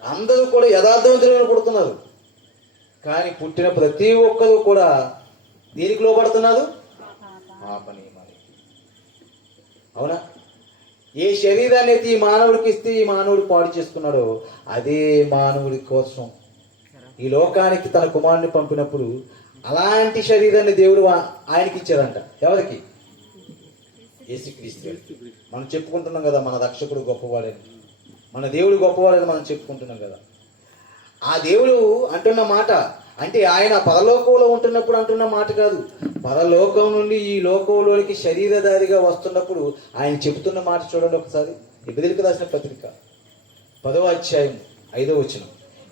అందరూ కూడా యథార్థవంతులుగా పుడుతున్నారు. కానీ పుట్టిన ప్రతి ఒక్కరు కూడా దేనికి లోబడుతున్నారు? పాప నియమానికి. అవునా? ఏ శరీరాన్ని అయితే ఈ మానవుడికి ఇస్తే ఈ మానవుడు పాడు చేసుకున్నాడో అదే మానవుడి కోసం ఈ లోకానికి తన కుమారుని పంపినప్పుడు అలాంటి శరీరాన్ని దేవుడు ఆయనకి ఇచ్చారంట. ఎవరికి? యేసుక్రీస్తు. మనం చెప్పుకుంటున్నాం కదా మన రక్షకుడు గొప్పవాడని, మన దేవుడు గొప్పవాడని మనం చెప్పుకుంటున్నాం కదా. ఆ దేవుడు అంటున్న మాట అంటే ఆయన పరలోకంలో ఉంటున్నప్పుడు అంటున్న మాట కాదు, పరలోకం నుండి ఈ లోకంలోనికి శరీరధారిగా వస్తున్నప్పుడు ఆయన చెబుతున్న మాట చూడండి ఒకసారి. ఎబిదీయులకు రాసిన పత్రిక 10వ అధ్యాయం 5వ వచనం.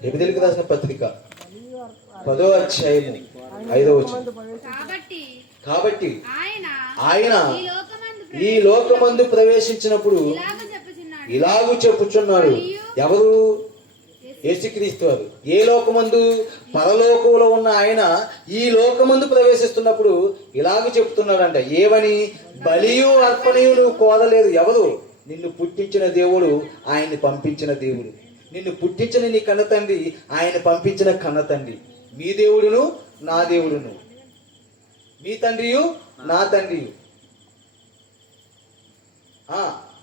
ఎబిదీయులకు రాసిన పత్రిక 10వ అధ్యాయం 5వ వచనం. కాబట్టి ఆయన ఈ లోకమందు ప్రవేశించినప్పుడు ఇలాగూ చెప్పుచున్నాడు. ఎవరు? యేసుక్రీస్తు వారు. ఏ లోకమందు? పరలోకంలో ఉన్న ఆయన ఈ లోకమందు ప్రవేశిస్తున్నప్పుడు ఇలాగ చెప్తున్నాడంట. ఏమని? బలియు అర్పణయు నువ్వు కోరలేదు. ఎవరు? నిన్ను పుట్టించిన దేవుడు, ఆయన్ని పంపించిన దేవుడు. నిన్ను పుట్టించిన నీ కన్న తండ్రి, ఆయన పంపించిన కన్న తండ్రి. మీ దేవుడును నా దేవుడును, మీ తండ్రియు నా తండ్రియు.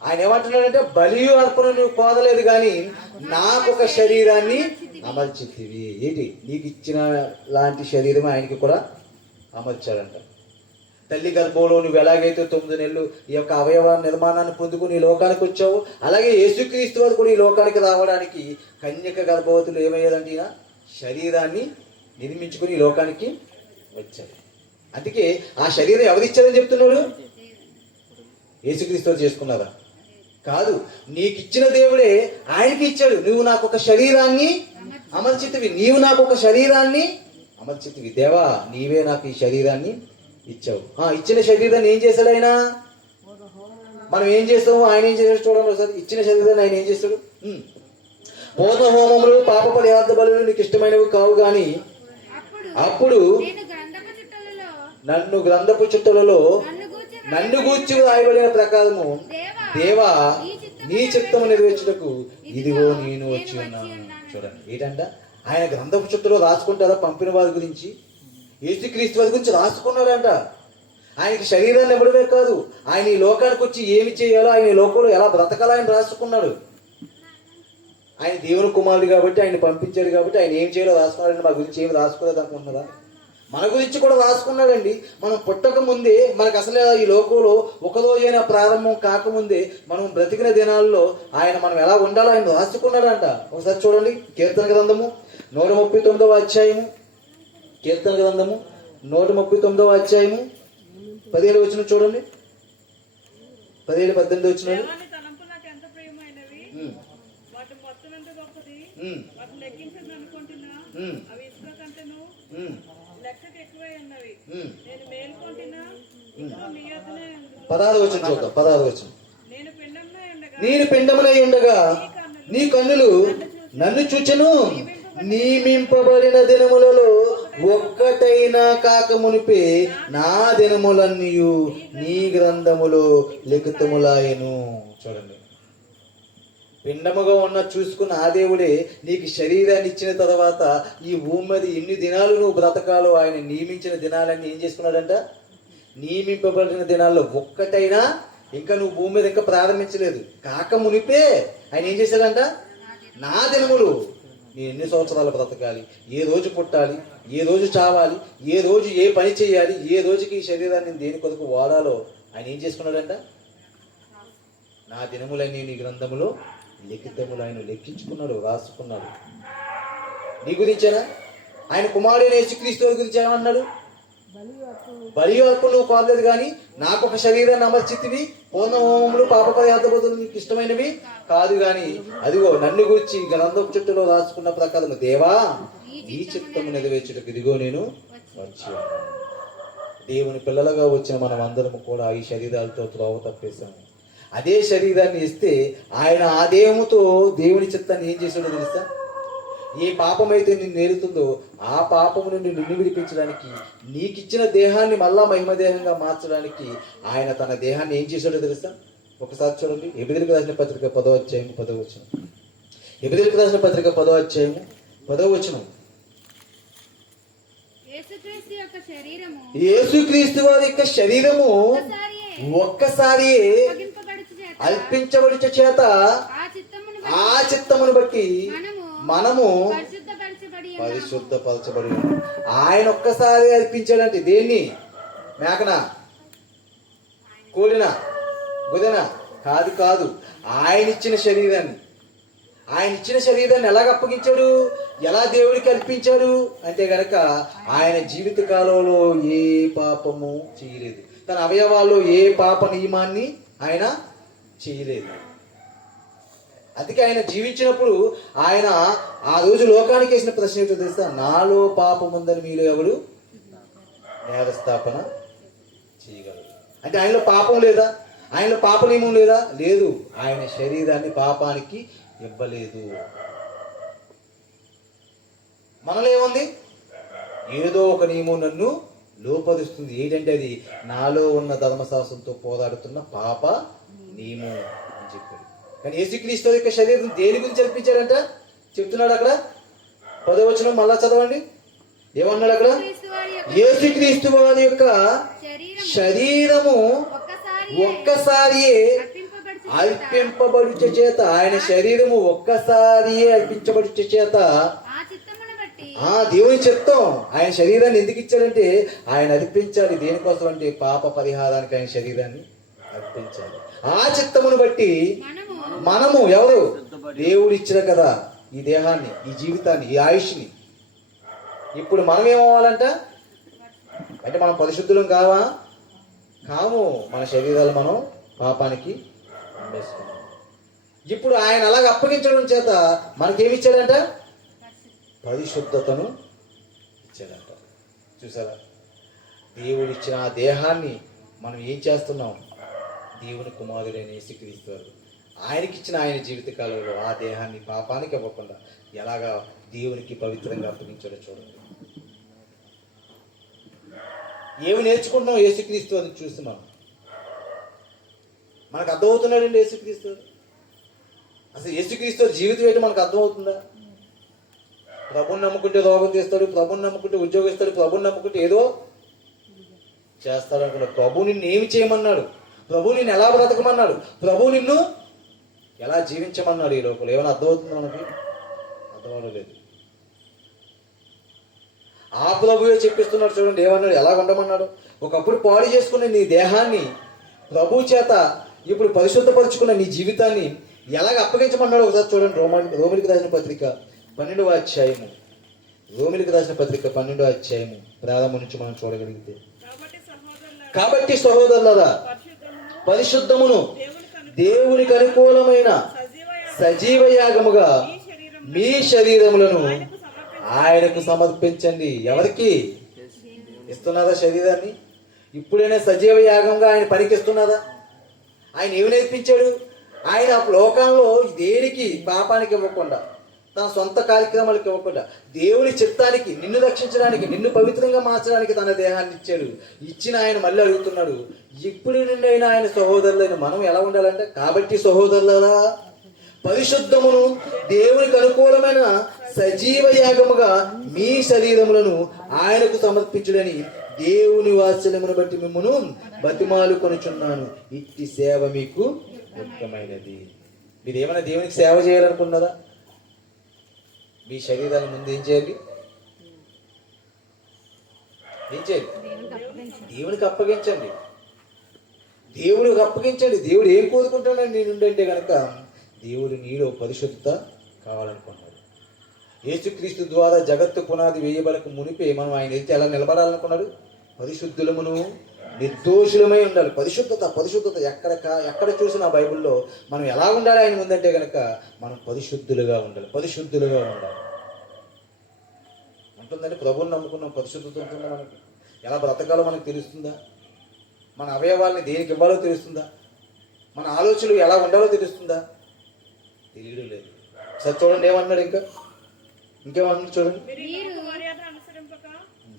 ఆయన ఏమంటున్నాడంటే బలియు అర్పణ నువ్వు కోరలేదు కానీ నాకు ఒక శరీరాన్ని అమర్చితివి. ఏంటి? నీకు ఇచ్చిన లాంటి శరీరం ఆయనకి కూడా అమర్చాడంట. తల్లి గర్భంలో నువ్వు ఎలాగైతే 9 నెలలు ఈ యొక్క అవయవ నిర్మాణాన్ని పొందుకుని ఈ లోకానికి వచ్చావు, అలాగే యేసుక్రీస్తు వారు కూడా ఈ లోకానికి రావడానికి కన్యక గర్భవతులు ఏమయ్యారండి? శరీరాన్ని నిర్మించుకుని ఈ లోకానికి వచ్చారు. అందుకే ఆ శరీరం ఎవరిచ్చారని చెప్తున్నాడు? యేసుక్రీస్తు చేసుకున్నారా? కాదు, నీకు ఇచ్చిన దేవుడే ఆయనకి ఇచ్చాడు. నువ్వు నాకు ఒక శరీరాన్ని అమర్చితివి, నీవు నాకు ఒక శరీరాన్ని అమర్చితివి. దేవా, నీవే నాకు ఈ శరీరాన్ని ఇచ్చావు. ఇచ్చిన శరీరాన్ని ఏం చేశాడు ఆయన? మనం ఏం చేస్తాము, ఆయన ఏం చేస్తాడు చూడండి ఒకసారి. ఇచ్చిన శరీరాన్ని ఆయన ఏం చేస్తాడు? పూర్ణ హోమములు పాప పరిహార్థ బలులు నీకు ఇష్టమైనవి కావు గాని అప్పుడు నన్ను గ్రంథపు చుట్టలలో నన్ను గూర్చి రాయబడిన ప్రకారము దేవా నీ చిత్తము నెరవేర్చుటకు ఇదిగో నేను వచ్చి ఉన్నాను. చూడండి ఏంటంట, ఆయన గ్రంథపు చుట్టలో రాసుకుంటారా పంపిన వారి గురించి, యేసుక్రీస్తు వారి గురించి రాసుకున్నాడంట. ఆయనకి శరీరాన్ని ఇవ్వడమే కాదు, ఆయన ఈ లోకానికి వచ్చి ఏమి చేయాలో, ఆయన ఈ లోకంలో ఎలా బ్రతకాలో ఆయన రాసుకున్నాడు. ఆయన దేవుని కుమారుడు కాబట్టి, ఆయన పంపించాడు కాబట్టి ఆయన ఏం చేయాలో రాసుకున్నాడండి. మా గురించి ఏమి రాసుకోలేదు అనుకుంటున్నారా? మన గురించి కూడా రాసుకున్నాడండి. మనం పుట్టక ముందే, మనకు అసలు ఈ లోకంలో ఒక రోజైనా ప్రారంభం కాకముందే మనం బ్రతికిన దినాల్లో ఆయన మనం ఎలా ఉండాలో ఆయన రాసుకున్నాడంట. ఒకసారి చూడండి, కీర్తన గ్రంథము 139వ అధ్యాయము. కీర్తన గ్రంథము 139వ అధ్యాయము 17 వచనం చూడండి. 17-18 వచనాలు. పదహారు వచనం చూద్దాం. 16 వచనం. నేను పిండమునై ఉండగా నీ కన్నులు నన్ను చూచెను, నియమింపబడిన దినములలో ఒక్కటైనా కాక మునిపే నా దినములన్నీయు నీ గ్రంథములో లిఖితములాయెను. చూడండి, పిండముగా ఉన్న చూసుకున్న ఆ దేవుడే నీకు శరీరాన్ని ఇచ్చిన తర్వాత ఈ భూమి మీద ఎన్ని దినాలు నువ్వు బ్రతకాలో ఆయన నియమించిన దినాలన్నీ ఏం చేసుకున్నాడంట? నియమింపబడిన దినాల్లో ఒక్కటైనా, ఇంకా నువ్వు భూమి మీద ఇంకా ప్రారంభించలేదు కాక మునిపే ఆయన ఏం చేశాడంట? నా దినములు, నేను ఎన్ని సంవత్సరాలు బ్రతకాలి, ఏ రోజు పుట్టాలి, ఏ రోజు చావాలి, ఏ రోజు ఏ పని చేయాలి, ఏ రోజుకి ఈ శరీరాన్ని దేని కొరకు వాడాలో ఆయన ఏం చేసుకున్నాడంట? నా దినములన్నీ నీ గ్రంథములో లిఖితములు. ఆయన లెక్కించుకున్నాడు, రాసుకున్నాడు. నీ గురించేనా? ఆయన కుమారుడైన యేసుక్రీస్తు గురించి ఏమన్నాడు? బలి అర్పణ నువ్వు కోరలేదు కానీ నాకు ఒక శరీరాన్ని అమర్చితివి, పూర్ణ హోమములు పాప పరిహార్థ బలులు నీకు ఇష్టమైనవి కాదు గాని అదిగో నన్ను గురించి గ్రంథపు చుట్టలో రాసుకున్న ప్రకారం దేవా ఈ చిత్తము నెరవేర్చుటకు ఇదిగో నేను వచ్చి. దేవుని పిల్లలుగా వచ్చిన మనం అందరము కూడా ఈ శరీరాలతో త్రోవ తప్పేశాము. అదే శరీరాన్ని ఇస్తే ఆయన ఆ దేహముతో దేవుని చిత్తాన్ని ఏం చేశాడో తెలుసా? ఏ పాపమైతే నిన్ను నేరుతుందో ఆ పాపము నుండి నిన్ను విడిపించడానికి, నీకిచ్చిన దేహాన్ని మళ్ళా మహిమదేహంగా మార్చడానికి ఆయన తన దేహాన్ని ఏం చేశాడో తెలుసా? ఒకసారి చూడండి, ఎబిదీయులకు రాసిన పత్రిక 10వ అధ్యాయం 10వ వచనం. ఎబిదీయులకు రాసిన పత్రిక 10వ అధ్యాయం 10వ వచనం. యేసుక్రీస్తు వారి యొక్క శరీరము ఒక్కసారి అల్పించబడుట చేత ఆ చిత్తమును బట్టి మనము పరిశుద్ధపరచబడి ఉన్నాం. ఆయన ఒక్కసారి అర్పించాడంటే దేన్ని? మేకనా, కోడినా, గుదెనా? కాదు కాదు, ఆయన ఇచ్చిన శరీరాన్ని ఎలాగ అప్పగించాడు, ఎలా దేవుడికి అర్పించాడు అంటే గనక ఆయన జీవిత కాలంలో ఏ పాపము చేయలేదు, తన అవయవాల్లో ఏ పాప నియమాన్ని ఆయన చేయలేదు. అందుకే ఆయన జీవించినప్పుడు ఆయన ఆ రోజు లోకానికి వేసిన ప్రశ్న ఏంటో తెలుసా? నాలో పాపం ఉందని మీలో ఎవడు నేరస్థాపన చేయగలరు? అంటే ఆయనలో పాపం లేదా? ఆయనలో పాప నియమం లేదా? లేదు. ఆయన శరీరాన్ని పాపానికి ఇవ్వలేదు. మనలో ఏముంది? ఏదో ఒక నియమం నన్ను లోపరుస్తుంది. ఏంటంటే అది నాలో ఉన్న ధర్మశాస్త్రంతో పోరాడుతున్న పాప నియమం అని చెప్పాడు. కానీ యేసుక్రీస్తు యొక్క శరీరం దేని గురించి అర్పించాడంట చెప్తున్నాడు అక్కడ. 10వ వచనం మళ్ళా చదవండి. ఏమన్నాడు అక్కడ? యేసుక్రీస్తు వారి యొక్క శరీరము ఒక్కసారియే అర్పింపబడుట చేత, ఆయన శరీరము ఒక్కసారియే అర్పించబడుట చేత, దేవుని చిత్తం ఆయన శరీరాన్ని ఎందుకు ఇచ్చాడంటే ఆయన అర్పించాలి. దేనికోసం అంటే పాప పరిహారానికి ఆయన శరీరాన్ని అర్పించాలి. ఆ చిత్తమును బట్టి మనము ఎవరు? దేవుడు ఇచ్చిన కదా ఈ దేహాన్ని, ఈ జీవితాన్ని, ఈ ఆయుష్ని. ఇప్పుడు మనం ఏమవ్వాలంట అంటే మనం పరిశుద్ధులం కాము. మన శరీరాలు మనం పాపానికి అమ్మేసుకున్నాం. ఇప్పుడు ఆయన అలాగ అప్పగించడం చేత మనకేమిచ్చాడంట? పరిశుద్ధతను ఇచ్చాడంట. చూసారా? దేవుడు ఇచ్చిన ఆ దేహాన్ని మనం ఏం చేస్తున్నాం? దేవుని కుమారుడైన యేసుక్రీస్తు ఆయనకిచ్చిన ఆయన జీవిత కాలంలో ఆ దేహాన్ని పాపానికి ఇవ్వకుండా ఎలాగా దేవునికి పవిత్రంగా అప్పగించాడో చూడండి. ఏమి నేర్చుకుంటున్నాం యేసుక్రీస్తు అని చూసి మనకు అర్థమవుతున్నాడండి యేసుక్రీస్తు? అసలు యేసుక్రీస్తు జీవితం ఏంటో మనకు అర్థమవుతుందా? ప్రభుని నమ్ముకుంటే రోగం తీస్తాడు, ప్రభుని నమ్ముకుంటే ఉద్యోగం ఇస్తాడు, ప్రభుని నమ్ముకుంటే ఏదో చేస్తాడు అనుకున్నాడు. ప్రభు నిన్ను ఏమి చేయమన్నాడు? ప్రభు నిన్ను ఎలా బ్రతకమన్నాడు? ప్రభు నిన్ను ఎలా జీవించమన్నాడు? ఈ లోపల ఏమైనా అర్థమవుతుందో మనకి? అర్థమవలేదు. ఆ ప్రభువే చెప్పిస్తున్నాడు చూడండి. ఏమన్నాడు? ఎలా ఉండమన్నాడు? ఒకప్పుడు పాడు చేసుకున్న నీ దేహాన్ని ప్రభు చేత ఇప్పుడు పరిశుద్ధపరుచుకున్న నీ జీవితాన్ని ఎలాగ అప్పగించమన్నాడు ఒకసారి చూడండి. రోమిలికి రాసిన పత్రిక 12వ అధ్యాయము, రోమిలికి రాసిన పత్రిక 12వ అధ్యాయము ప్రారంభం నుంచి మనం చూడగలిగితే, కాబట్టి సహోదరులారా పరిశుద్ధమును దేవునికి అనుకూలమైన సజీవ యాగముగా మీ శరీరములను ఆయనకు సమర్పించండి. ఎవరికి ఇస్తున్నారా శరీరాన్ని? ఇప్పుడైనా సజీవ యాగంగా ఆయన పనికిస్తున్నారా? ఆయన ఏమి నేర్పించాడు? ఆయన లోకంలో దేనికి పాపానికి ఇవ్వకుండా, తన సొంత కార్యక్రమాలకు ఇవ్వకుండా, దేవుని చిత్తానికి, నిన్ను రక్షించడానికి, నిన్ను పవిత్రంగా మార్చడానికి తన దేహాన్ని ఇచ్చాడు. ఇచ్చిన ఆయన మళ్ళీ అడుగుతున్నాడు, ఇప్పుడు నుండి అయినా ఆయన సహోదరులైన మనం ఎలా ఉండాలంటే, కాబట్టి సహోదరులారా పరిశుద్ధమును దేవునికి అనుకూలమైన సజీవ యాగముగా మీ శరీరములను ఆయనకు సమర్పించుడని దేవుని వాత్సల్యమును బట్టి మిమ్మును బతిమాలు కొనుచున్నాను. ఇట్టి సేవ మీకు ముఖ్యమైనది. మీరు ఏమైనా దేవునికి సేవ చేయాలనుకున్నారా? మీ శరీరాన్ని ముందు ఏం చేయాలి? దేవునికి అప్పగించండి. దేవుడు ఏం కోరుకుంటాడని నీ నుండి అంటే కనుక దేవుడు నీలో పరిశుద్ధత కావాలనుకున్నాడు. యేసుక్రీస్తు ద్వారా జగత్తు పునాది వేయబడక మునిపే మనం ఆయన ఎదుట ఎలా నిలబడాలనుకున్నాడు? పరిశుద్ధులమును నిర్దోషులమై ఉండాలి. పరిశుద్ధత ఎక్కడ చూసినా బైబిల్లో మనం ఎలా ఉండాలి ఆయన ముందంటే కనుక మనం పరిశుద్ధులుగా ఉండాలి. ఉంటుందంటే ప్రభువుని నమ్ముకున్నాం, పరిశుద్ధత ఉంటుందా? మనకి ఎలా బ్రతకాలో మనకు తెలుస్తుందా? మన అవయవాల్ని దేనికి ఇవ్వాలో తెలుస్తుందా? మన ఆలోచనలు ఎలా ఉండాలో తెలుస్తుందా? తెలియడం లేదు. సరే చూడండి ఏమన్నాడు, ఇంకేమన్నాడు చూడండి.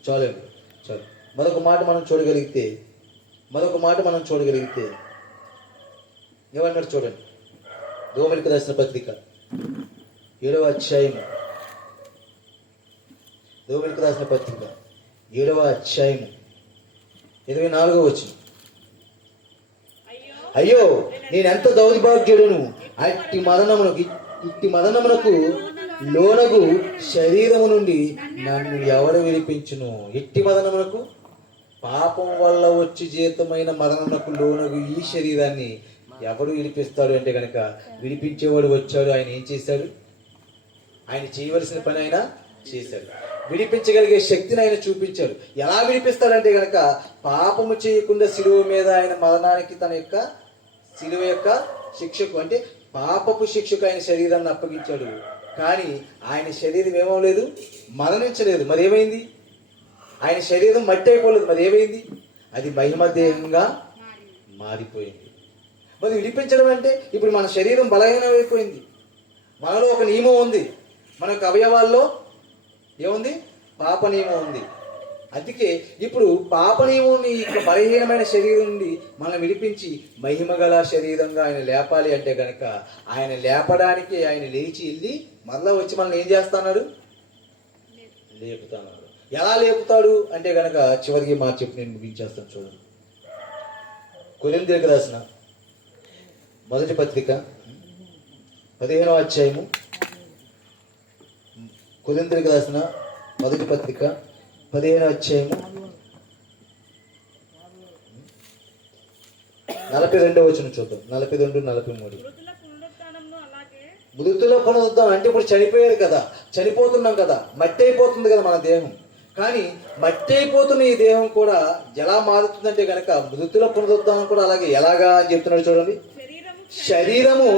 చాలు. మరొక మాట మనం చూడగలిగితే ఏమన్నాడు చూడండి. రోమిలికి రాసిన పత్రిక 7వ అధ్యాయము, రోమిలికి రాసిన పత్రిక 7వ అధ్యాయము 24వ వచనం. అయ్యో నేనెంత దౌర్భాగ్యుడును, ఇట్టి మరణమునకు లోనగు శరీరము నుండి నన్ను ఎవరు విడిపించును? ఎట్టి మదనమునకు, పాపం వల్ల వచ్చి జీతమైన మరణమునకు లోనగు ఈ శరీరాన్ని ఎవడు విడిపిస్తాడు అంటే కనుక విడిపించేవాడు వచ్చాడు. ఆయన ఏం చేశాడు? ఆయన చేయవలసిన పని ఆయన చేశాడు. విడిపించగలిగే శక్తిని ఆయన చూపించాడు. ఎలా విడిపిస్తాడంటే కనుక పాపము చేయకుండా శిలువ మీద ఆయన మరణానికి తన యొక్క శిలువ యొక్క శిక్షకు అంటే పాపపు శిక్షకు ఆయన శరీరాన్ని అప్పగించాడు. కానీ ఆయన శరీరం ఏమవలేదు, మరణించలేదు. మరి ఏమైంది? ఆయన శరీరం మట్టి అయిపోలేదు. మరి ఏమైంది? అది మహిమ దేహంగా మారిపోయింది. మరి విడిపించడం అంటే ఇప్పుడు మన శరీరం బలహీనమైపోయింది. మనలో ఒక నియమం ఉంది. మన యొక్క అవయవాల్లో ఏముంది? పాప నియమం ఉంది. అందుకే ఇప్పుడు పాప నియమం యొక్క బలహీనమైన శరీరం నుండి మనం విడిపించి మహిమ గల శరీరంగా ఆయన లేపాలి అంటే కనుక ఆయన లేపడానికి ఆయన లేచి వెళ్ళి మరలా వచ్చి మనల్ని ఏం చేస్తున్నాడు? లేపుతున్నాడు. ఎలా లేపుతాడు అంటే కనుక చివరికి మాట చెప్పి నేను ముగించేస్తాను. చూడండి, కొరింథీయులకు రాసిన మొదటి పత్రిక 15వ అధ్యాయము, కొరింథీయులకు రాసిన మొదటి పత్రిక 15వ అధ్యాయము 42వ వచనం చూద్దాం. 42, 43. మృతుల పునరుద్ధానం అంటే ఇప్పుడు చనిపోయారు కదా, చనిపోతున్నాం కదా, మట్టి అయిపోతుంది కదా మన దేహం. కానీ మట్టి అయిపోతున్న ఈ దేహం కూడా ఎలా మారుతుందంటే కనుక మృతుల పునరుద్ధానం కూడా అలాగే. ఎలాగా అని చెప్తున్నాడు చూడండి. శరీరము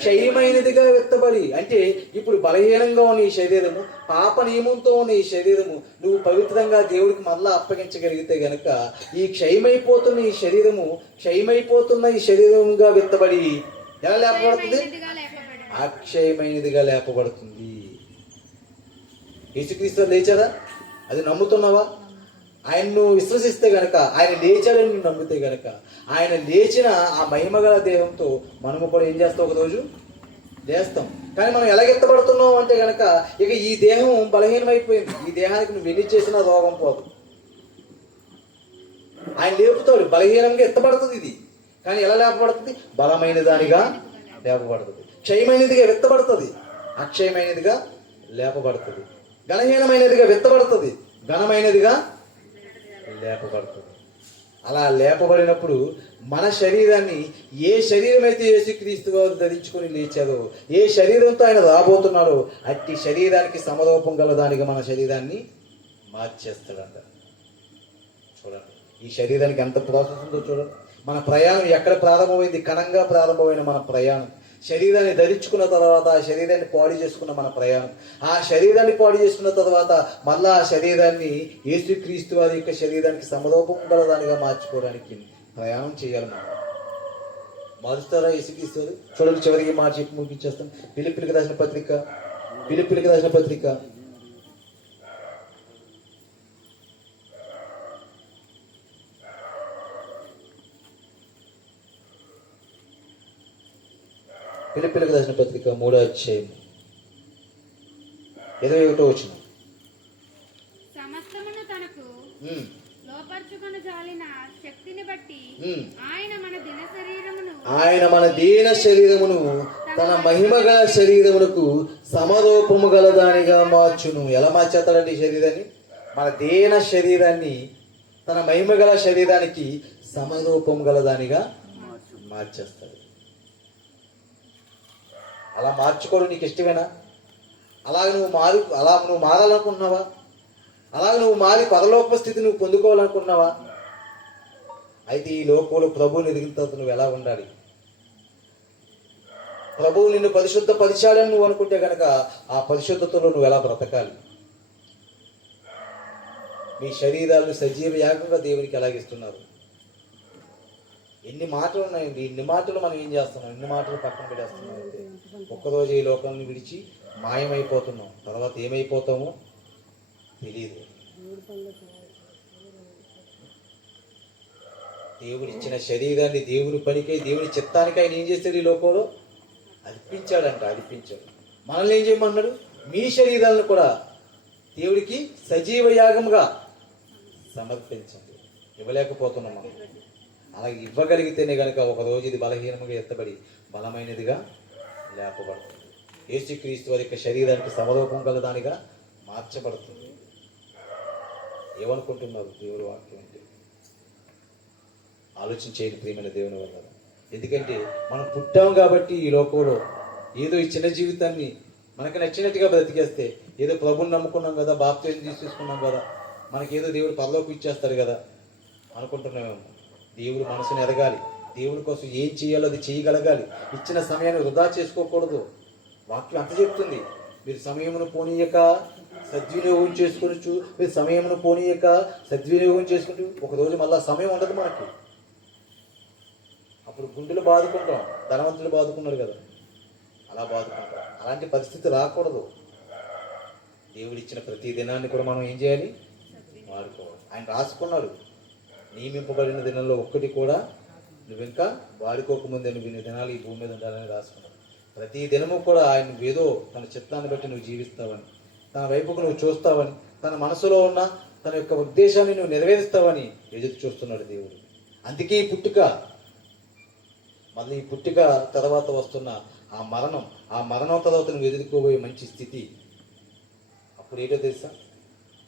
క్షయమైనదిగా విత్తబడి, అంటే ఇప్పుడు బలహీనంగా ఉన్న ఈ శరీరము, పాప నియమంతో ఉన్న ఈ శరీరము నువ్వు పవిత్రంగా దేవుడికి మరలా అప్పగించగలిగితే గనక ఈ క్షయమైపోతున్న ఈ శరీరము క్షయమైపోతున్న ఈ శరీరముగా విత్తబడి ఎలా లేపబడుతుంది? అక్షయమైనదిగా లేపబడుతుంది. యేసుక్రీస్తు లేచారా? అది నమ్ముతున్నావా? ఆయన్ను విశ్వసిస్తే గనక, ఆయన లేచాడని నువ్వు నమ్మితే గనక, ఆయన లేచిన ఆ మహిమగల దేహంతో మనము కూడా ఏం చేస్తాం? ఒకరోజు లేస్తాం. కానీ మనం ఎలా ఎత్తబడుతున్నాం అంటే గనక ఇక ఈ దేహం బలహీనమైపోయింది. ఈ దేహానికి నువ్వు ఎన్ని చేసినా రోగం పోదు. ఆయన లేపుతాడు, బలహీనంగా ఎత్తబడుతుంది ఇది. కానీ ఎలా లేపబడుతుంది? బలమైన దానిగా లేపబడుతుంది. క్షయమైనదిగా విత్తబడుతుంది, అక్షయమైనదిగా లేపబడుతుంది. ఘనహీనమైనదిగా విత్తబడుతుంది, ఘనమైనదిగా లేపబడుతుంది. అలా లేపబడినప్పుడు మన శరీరాన్ని ఏ శరీరం అయితే యేసుక్రీస్తు వారు ధరించుకొని లేచారో, ఏ శరీరంతో ఆయన రాబోతున్నాడో అట్టి శరీరానికి సమరూపం గలదానిగా మన శరీరాన్ని మార్చేస్తాడంట. చూడండి, ఈ శరీరానికి ఎంత ప్రాసెస్ ఉందో చూడండి. మన ప్రయాణం ఎక్కడ ప్రారంభమైంది? కణంగా ప్రారంభమైన మన ప్రయాణం. శరీరాన్ని ధరించుకున్న తర్వాత ఆ శరీరాన్ని పాడు చేసుకున్న మన ప్రయాణం. ఆ శరీరాన్ని పాడు చేసుకున్న తర్వాత మళ్ళా ఆ శరీరాన్ని యేసుక్రీస్తు వారి యొక్క శరీరానికి సమరూపం గలదానిగా మార్చుకోవడానికి ప్రయాణం చేయాలి. మనం మారుస్తారా యేసుక్రీస్తు వారు? చూడండి, చివరికి మాట చెప్పి ముగించేస్తాం. ఫిలిప్పీయులకు రాసిన పత్రిక 3వ అధ్యాయం 21వ వచనం. సమస్తమును తనకు లోపర్చుకొని చాలిన శక్తిని బట్టి ఆయన మన దీన శరీరమును తన మహిమగల శరీరమునకు సమరూపము గలదానిగా మార్చును. ఎలా మార్చేస్తాడంటే ఈ శరీరాన్ని? మన దీన శరీరాన్ని తన మహిమగల శరీరానికి సమరూపం గలదానిగా మార్చేస్తాడు. అలా మార్చుకోవడం నీకు ఇష్టమేనా? అలాగ నువ్వు మారాలనుకుంటున్నావా? అలాగ నువ్వు మారి పరలోక స్థితి నువ్వు పొందుకోవాలనుకుంటున్నావా? అయితే ఈ లోకంలో ప్రభువుని ఎదిగిన తర్వాత నువ్వు ఎలా ఉండాలి? ప్రభువు నిన్ను పరిశుద్ధపరిచాడని నువ్వు అనుకుంటే కనుక ఆ పరిశుద్ధతలో నువ్వు ఎలా బ్రతకాలి? మీ శరీరాలను సజీవ యాగంగా దేవునికి ఎలాగిస్తున్నారు? ఎన్ని మాటలు ఉన్నాయండి. ఇన్ని మాటలు మనం ఏం చేస్తున్నాం? ఇన్ని మాటలు పక్కన పెట్టేస్తున్నాం. అంటే ఒక్కరోజు ఈ లోకాన్ని విడిచి మాయమైపోతున్నాం. తర్వాత ఏమైపోతామో తెలియదు. దేవుడు ఇచ్చిన శరీరాన్ని దేవుని పనికై, దేవుని చిత్తానికి ఆయన ఏం చేశాడు? ఈ లోకంలో అర్పించాడు. మనల్ని ఏం చేయమన్నాడు? మీ శరీరాలను కూడా దేవుడికి సజీవ యాగంగా సమర్పించండి. ఇవ్వలేకపోతున్నాం మనం. అలాగే ఇవ్వగలిగితేనే కనుక ఒకరోజు ఇది బలహీనంగా ఎత్తబడి బలమైనదిగా లేపబడుతుంది. యేసుక్రీస్తు వారి యొక్క శరీరానికి సమరూపం గల దానిగా మార్చబడుతుంది. ఏమనుకుంటున్నారు దేవుడి వాక్యం అంటే? ఆలోచించేది ప్రియమైన దేవుని వల్ల. ఎందుకంటే మనం పుట్టాం కాబట్టి ఈ లోకంలో ఏదో ఈ చిన్న జీవితాన్ని మనకు నచ్చినట్టుగా బ్రతికేస్తే, ఏదో ప్రభుని నమ్ముకున్నాం కదా, బాప్తిజం తీసుకున్నాం కదా, మనకేదో దేవుడు పరలోకి ఇచ్చేస్తాడు కదా అనుకుంటున్నామేమో. దేవుడు మనసుని ఎదగాలి, దేవుడి కోసం ఏం చేయాలో అది చేయగలగాలి. ఇచ్చిన సమయాన్ని వృధా చేసుకోకూడదు. వాక్యం అంత చెప్తుంది. మీరు సమయమును పోనీయక సద్వినియోగం చేసుకొనొచ్చు, మీరు సమయమును పోనీయక సద్వినియోగం చేసుకుంటూ ఒకరోజు మళ్ళా సమయం ఉండదు మనకి. అప్పుడు గుండెలు బాదుకుంటాం. ధనవంతులు బాదుకున్నారు కదా, అలా బాదుకుంటాం. అలాంటి పరిస్థితి రాకూడదు. దేవుడిచ్చిన ప్రతి దినాన్ని కూడా మనం ఏం చేయాలి? వాడుకోవాలి. ఆయన రాసుకున్నాడు, నియమింపబడిన దినంలో ఒక్కటి కూడా నువ్వు ఇంకా వాడుకోకముందే నువ్వు ఇన్ని దినాలు ఈ భూమి మీద ఉండాలని రాసుకున్నావు. ప్రతి దినము కూడా ఆయన ఏదో తన చిత్తాన్ని బట్టి నువ్వు జీవిస్తావని, తన వైపుకు నువ్వు చూస్తావని, తన మనసులో ఉన్న తన యొక్క ఉద్దేశాన్ని నువ్వు నెరవేరుస్తావని ఎదురు చూస్తున్నాడు దేవుడు. అందుకే ఈ పుట్టుక, మళ్ళీ ఈ పుట్టుక తర్వాత వస్తున్న ఆ మరణం తర్వాత నువ్వు ఎదుర్కోబోయే మంచి స్థితి అప్పుడు ఏంటో తెలుసా?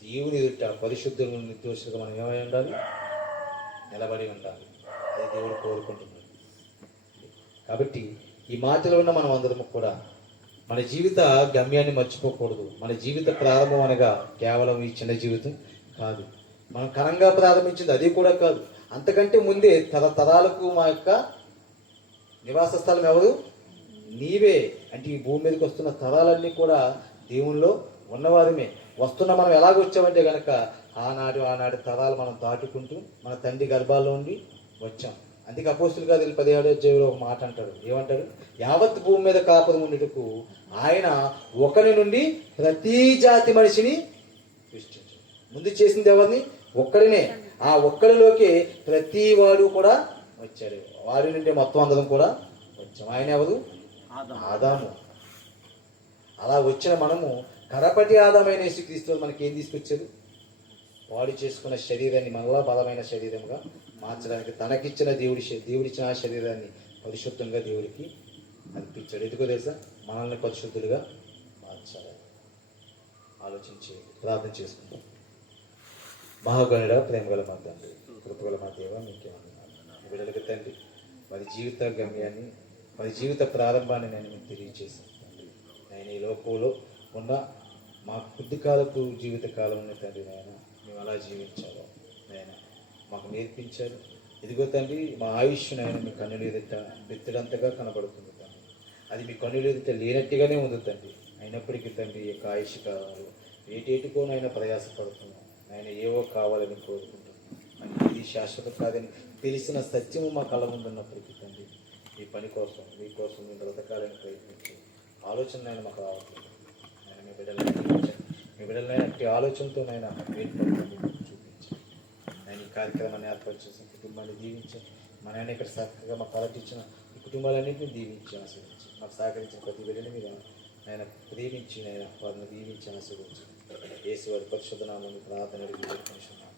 దేవుని ఎదుట పరిశుద్ధులను నిర్దోషులుగా మనం ఏమై ఉండాలి? నిలబడి ఉండాలి. అది దేవుడు కోరుకుంటున్నాడు. కాబట్టి ఈ మాటలో ఉన్న మనం అందరం కూడా మన జీవిత గమ్యాన్ని మర్చిపోకూడదు. మన జీవిత ప్రారంభం అనగా కేవలం ఈ చిన్న జీవితం కాదు. మనం ఘనంగా ప్రారంభించింది అది కూడా కాదు. అంతకంటే ముందే తరతరాలకు మా యొక్క నివాస స్థలం ఎవరు? నీవే. అంటే ఈ భూమి మీదకి వస్తున్న తరాలన్నీ కూడా దేవునిలో ఉన్నవారమే. వస్తున్న మనం ఎలాగొచ్చామంటే కనుక ఆనాడు తరాలు మనం దాటుకుంటూ మన తండ్రి గర్భాల్లో ఉండి వచ్చాం. అందుకే అపోస్తుల కార్యాలు 17వ అధ్యాయంలో ఒక మాట అంటాడు. ఏమంటాడు? యావత్ భూమి మీద కాపురం ఉండేటకు ఆయన ఒకరి నుండి ప్రతి జాతి మనిషిని సృష్టించాడు. ముందు చేసింది ఎవరిని? ఒక్కడినే. ఆ ఒక్కడిలోకి ప్రతి వాడు కూడా వచ్చాడు. వారి నుండి మొత్తం అందరం కూడా వచ్చాం. ఆయన ఎవరు? ఆదాము. అలా వచ్చిన మనము కడపటి ఆదామైన యేసుక్రీస్తు మనకి ఏం తీసుకొచ్చాడు? వాడు చేసుకున్న శరీరాన్ని మళ్ళా బలమైన శరీరంగా మార్చడానికి తనకిచ్చిన దేవుడిచ్చిన ఆ శరీరాన్ని పరిశుద్ధంగా దేవుడికి అర్పించాడు. ఎందుకో తెలుసా? మనల్ని పరిశుద్ధులుగా మార్చాలి. ఆలోచించి ప్రార్థన చేసుకుంటాం. మహాగణుడ, ప్రేమగల మా తండ్రి, కృపగల మా దేవ, మీకేమన్నా బిడ్డలకి తండ్రి వారి జీవిత గమ్యాన్ని, వారి జీవిత ప్రారంభాన్ని నేను మీకు తెలియజేశాను తండ్రి. నేను ఈ లోకంలో ఉన్న మా కొద్ది కాలపు జీవిత కాలం తండ్రి నాయన మేము అలా జీవించాలో నాయన మాకు నేర్పించారు. ఇదిగో తండ్రి మా ఆయుష్ నాయన మీ కన్నులు ఎదుట బెత్తడంతగా కనబడుతుంది తండ్రి. అది మీ కన్నులు ఎదుట లేనట్టుగానే ఉంది తండ్రి. అయినప్పటికీ తండ్రి ఈ యొక్క ఆయుష్ కావాలి ఏటేటికోనైనా ప్రయాసపడుతున్నాం ఆయన, ఏవో కావాలని కోరుకుంటున్నాం. ఇది శాశ్వత కాదని తెలిసిన సత్యము మా కళ్ళ ముందు ఉన్నప్పటికీ తండ్రి ఈ పని కోసం మీకోసం మేము బ్రతకాలని ప్రయత్నించి ఆలోచన ఆయన మాకు రావట్లేదు. ఆయన మీ బిడ్డలైనా అట్టి ఆలోచనతో నైనా వేడుకుంటుంది చూపించాను. నేను ఈ కార్యక్రమాన్ని ఏర్పాటు చేసిన కుటుంబాన్ని దీవించాను. మా నాయన ఇక్కడ చక్కగా మాకు కలటిచ్చిన ఈ కుటుంబాలన్నింటినీ దీవించి ఆశీర్వించి మాకు సహకరించిన ప్రతి బిడ్డని మీద ఆయన ప్రేమించి వారిని దీవించి ఆశీర్వించి యేసు వారి పరిశుద్ధ నామమున ప్రార్థన అడిగి పెట్టుకుంటున్నాను.